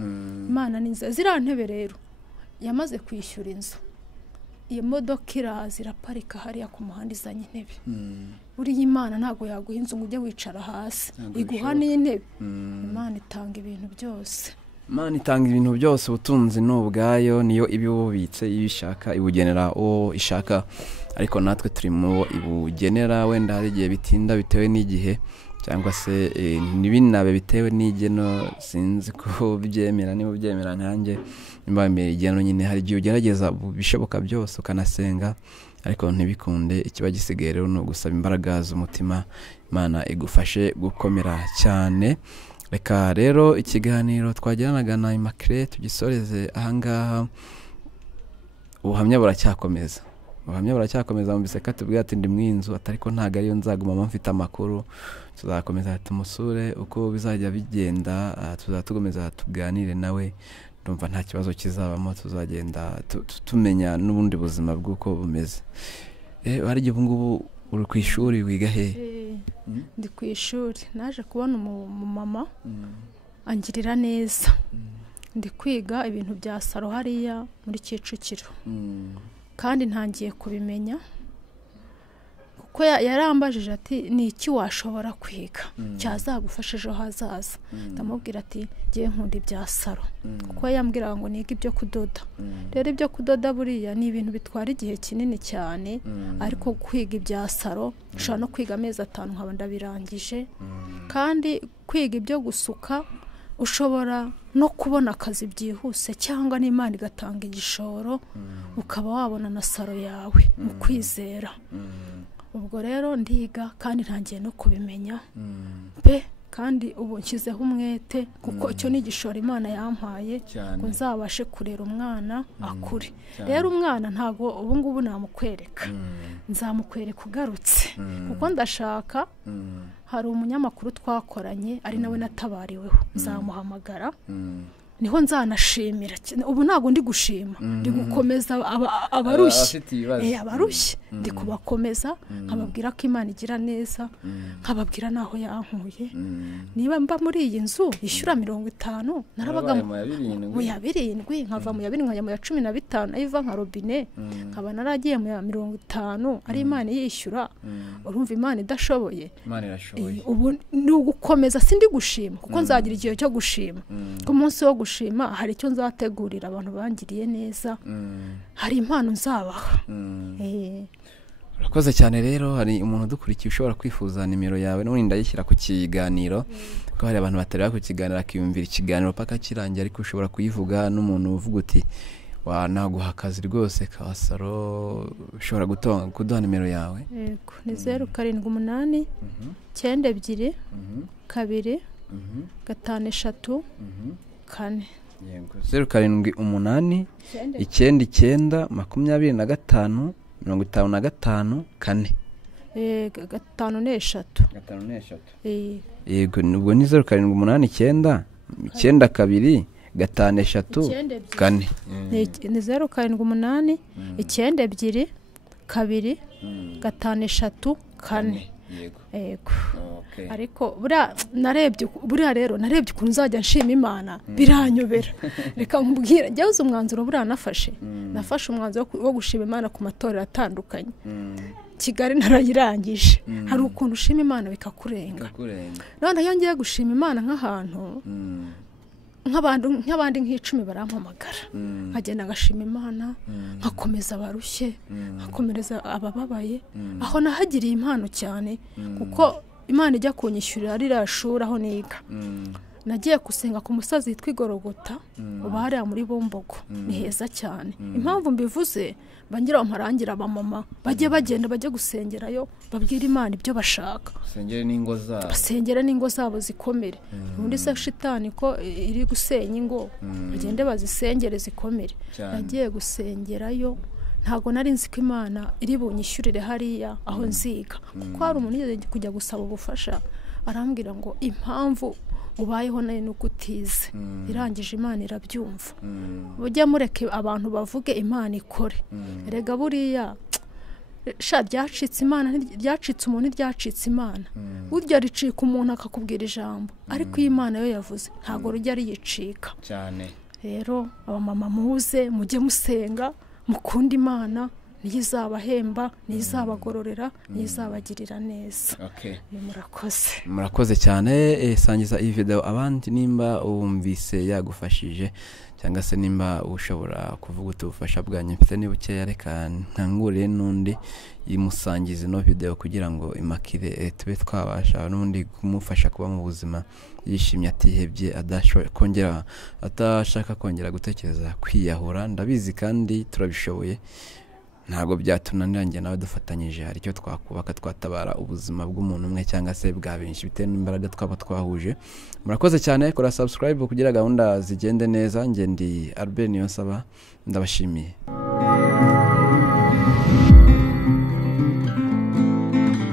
Imana ni nziza zirantebe rero yamaze kwishyura inzu iyo modoka iraza iraparika hariya ku muhanda izanye intebe buriya Imana ntabwo yaguha inzu ngo ujye wicara hasi iguha n'intebe Imana itanga ibintu byose Imana itanga ibintu byose ubutunzi n'ubwayo niyo ibibubitse iyo ishaka ibugenera uwo ishaka ariko natwe turi mu ibugenera wenda hari igihe bitinda bitewe n'igihe cyangwa se n'ibinabe bitewe n'igeno sinzi ko byemera niba byemera nkanjye nimba mbere igeno nyine hari igihe ugerageza bishoboka byose ukanasenga ariko ntibikunde ikiba gisigaye rero no gusaba imbaraga z'umutima Imana igufashe gukomera cyane reka rero ikiganiro twagiranaga na Immaculée tugisoreze ahangaha ubuhamya buracyakomeza mu biseka tubwira ati ndi mwinzu atariko ntago ariyo nzaguma mfite amakuru tuzakomeza tumusure uko bizajya bigenda tuzatugomeza tuganire nawe ndumva nta kibazo kizabamo tuzagenda tumenya n'ubundi buzima bw'uko bumeze hari igihe ngubu uri ku ishuri wiga he ndi ku ishuri naje kubona umumama angirira neza ndi kwiga ibintu bya saro hariya muri Kicukiro kandi ntangiye kubimenya kuko yarambajije ati ni iki washobora kwiga cyazagufasha ejo hazaza ndamubwira ati ngiye nkunda ibya saro kuko yambwiraga ngo niga ibyo kudoda rero ibyo kudoda buriya ni ibintu bitwara igihe kinini cyane ariko kwiga ibya saro ushobora no kwiga amezi 5 nkaba ndabirangije kandi kwiga ibyo gusuka ushobora no kubona akazi byihuse cyangwa n'Imana igatanga igishoro ukaba wabona na saro yawe mu kwizera ubwo rero ndiga kandi ntangiye no kubimenya pe kandi ubu nshyizeho umwete kuko icyo ni igishoro Imana yampaye ngo nzabashe kurera umwana akure rero umwana ntago ubu ngubu namukwereka nzamukwereka ugarutse kuko ndashaka hari umunyamakuru twakoranye ari nawe natabariweho nzamuhamagara niho nzanashimira ubu ntago ndi gushima ndi gukomeza abarushye abarushye ndi kubakomeza nkababwira ko Imana igira neza nkababwira naho yankuye niba mba muri iyi nzu ishyura 50 narabaga mu ya 7 nkava mu ya 2 nkajya mu ya 15 ayiva nka robine nkaba naragiye mu ya 50 ari Imana yishyura urumva Imana idashoboye Imana irashoboye ubu ni ugukomeza sindi gushima kuko nzagira igihe cyo gushima ku munsi wo gushima hari icyo nzategurira abantu bangiriye neza hari impano nzabaha urakoze cyane rero hari umuntu dukurikiye ushobora kwifuza nimero yawe n'ubundi ndayishyira ku kiganiro kuko hari abantu batareba ku kiganiro akiyumvira ikiganiro paka kirangiye ariko ushobora kuyivuga n'umuntu uvuga uti naguha akazi rwose ka saro ushobora kuduha nimero yawe yego ni 078 92 2 5 4 yego 078 99 25 55 4 5 yego ubwo ni 078 92 5 4 ni 078 92 2 5 4 yego ariko buriya rero narebye ukuntu nzajya nshima Imana biranyobera reka nkubwire njyewe umwanzuro buriya nafashe umwanzuro wo gushima Imana ku matorero atandukanye Kigali narayirangije hari ukuntu ushima Imana bikakurenga none iyo ngiye gushima Imana nk'ahantu nk'abandi nk'icumi barampamagara nkagenda ngashima Imana nkakomeza abarushye nkakomereza abababaye aho nahagiriye impano cyane kuko Imana ijya kunyishyurira ririya shuri aho niga nagiye gusenga ku musozi witwa Igorogota uba hariya muri Bumbogo ni heza cyane impamvu mbivuze bangira mparangira abamama bagenda bajye gusengerayo babwira Imana ibyo bashaka basengere n'ingo zabo zikomere ubundi se shitani ko iri gusenya ingo bagende bazisengere zikomere nagiye gusengerayo ntago nari nzi ko Imana iri bunyishyurire hariya aho nziga kuko hari umuntu yigeze kujya gusaba ubufasha arambwira ngo impamvu ubayeho nayo nuko utize irangije Imana irabyumva bujya mureke abantu bavuge Imana ikore erega buriya ryacitse Imana ryacitse umuntu ryacitse Imana burya ricika umuntu akakubwira ijambo ariko iyi Imana yo yavuze ntago rujya riyicika cyane rero abamama muze mujye musenga mukunda Imana nizabahemba nizabagororera nizabagirira neza murakoze cyane sangiza iyi video abandi nimba wumvise yagufashije cyangwa se nimba ushobora kuvuga ubufasha bwanyu mfite nibuke reka ntangure n'undi yimusangize no video kugira ngo Imakire tube twabasha n'undi kumufasha kuba mu buzima yishimye atihebye atashaka kongera gutekereza kwiyahura ndabizi kandi turabishoboye ntago byatunanira njye nawe dufatanyije hari icyo twakubaka twatabara ubuzima bw'umuntu umwe cyangwa se bwa benshi bitewe n'imbaraga twaba twahuje murakoze cyane kora subscribe kugira gahunda zigende neza njye ndi Albert Niyonsaba ndabashimiye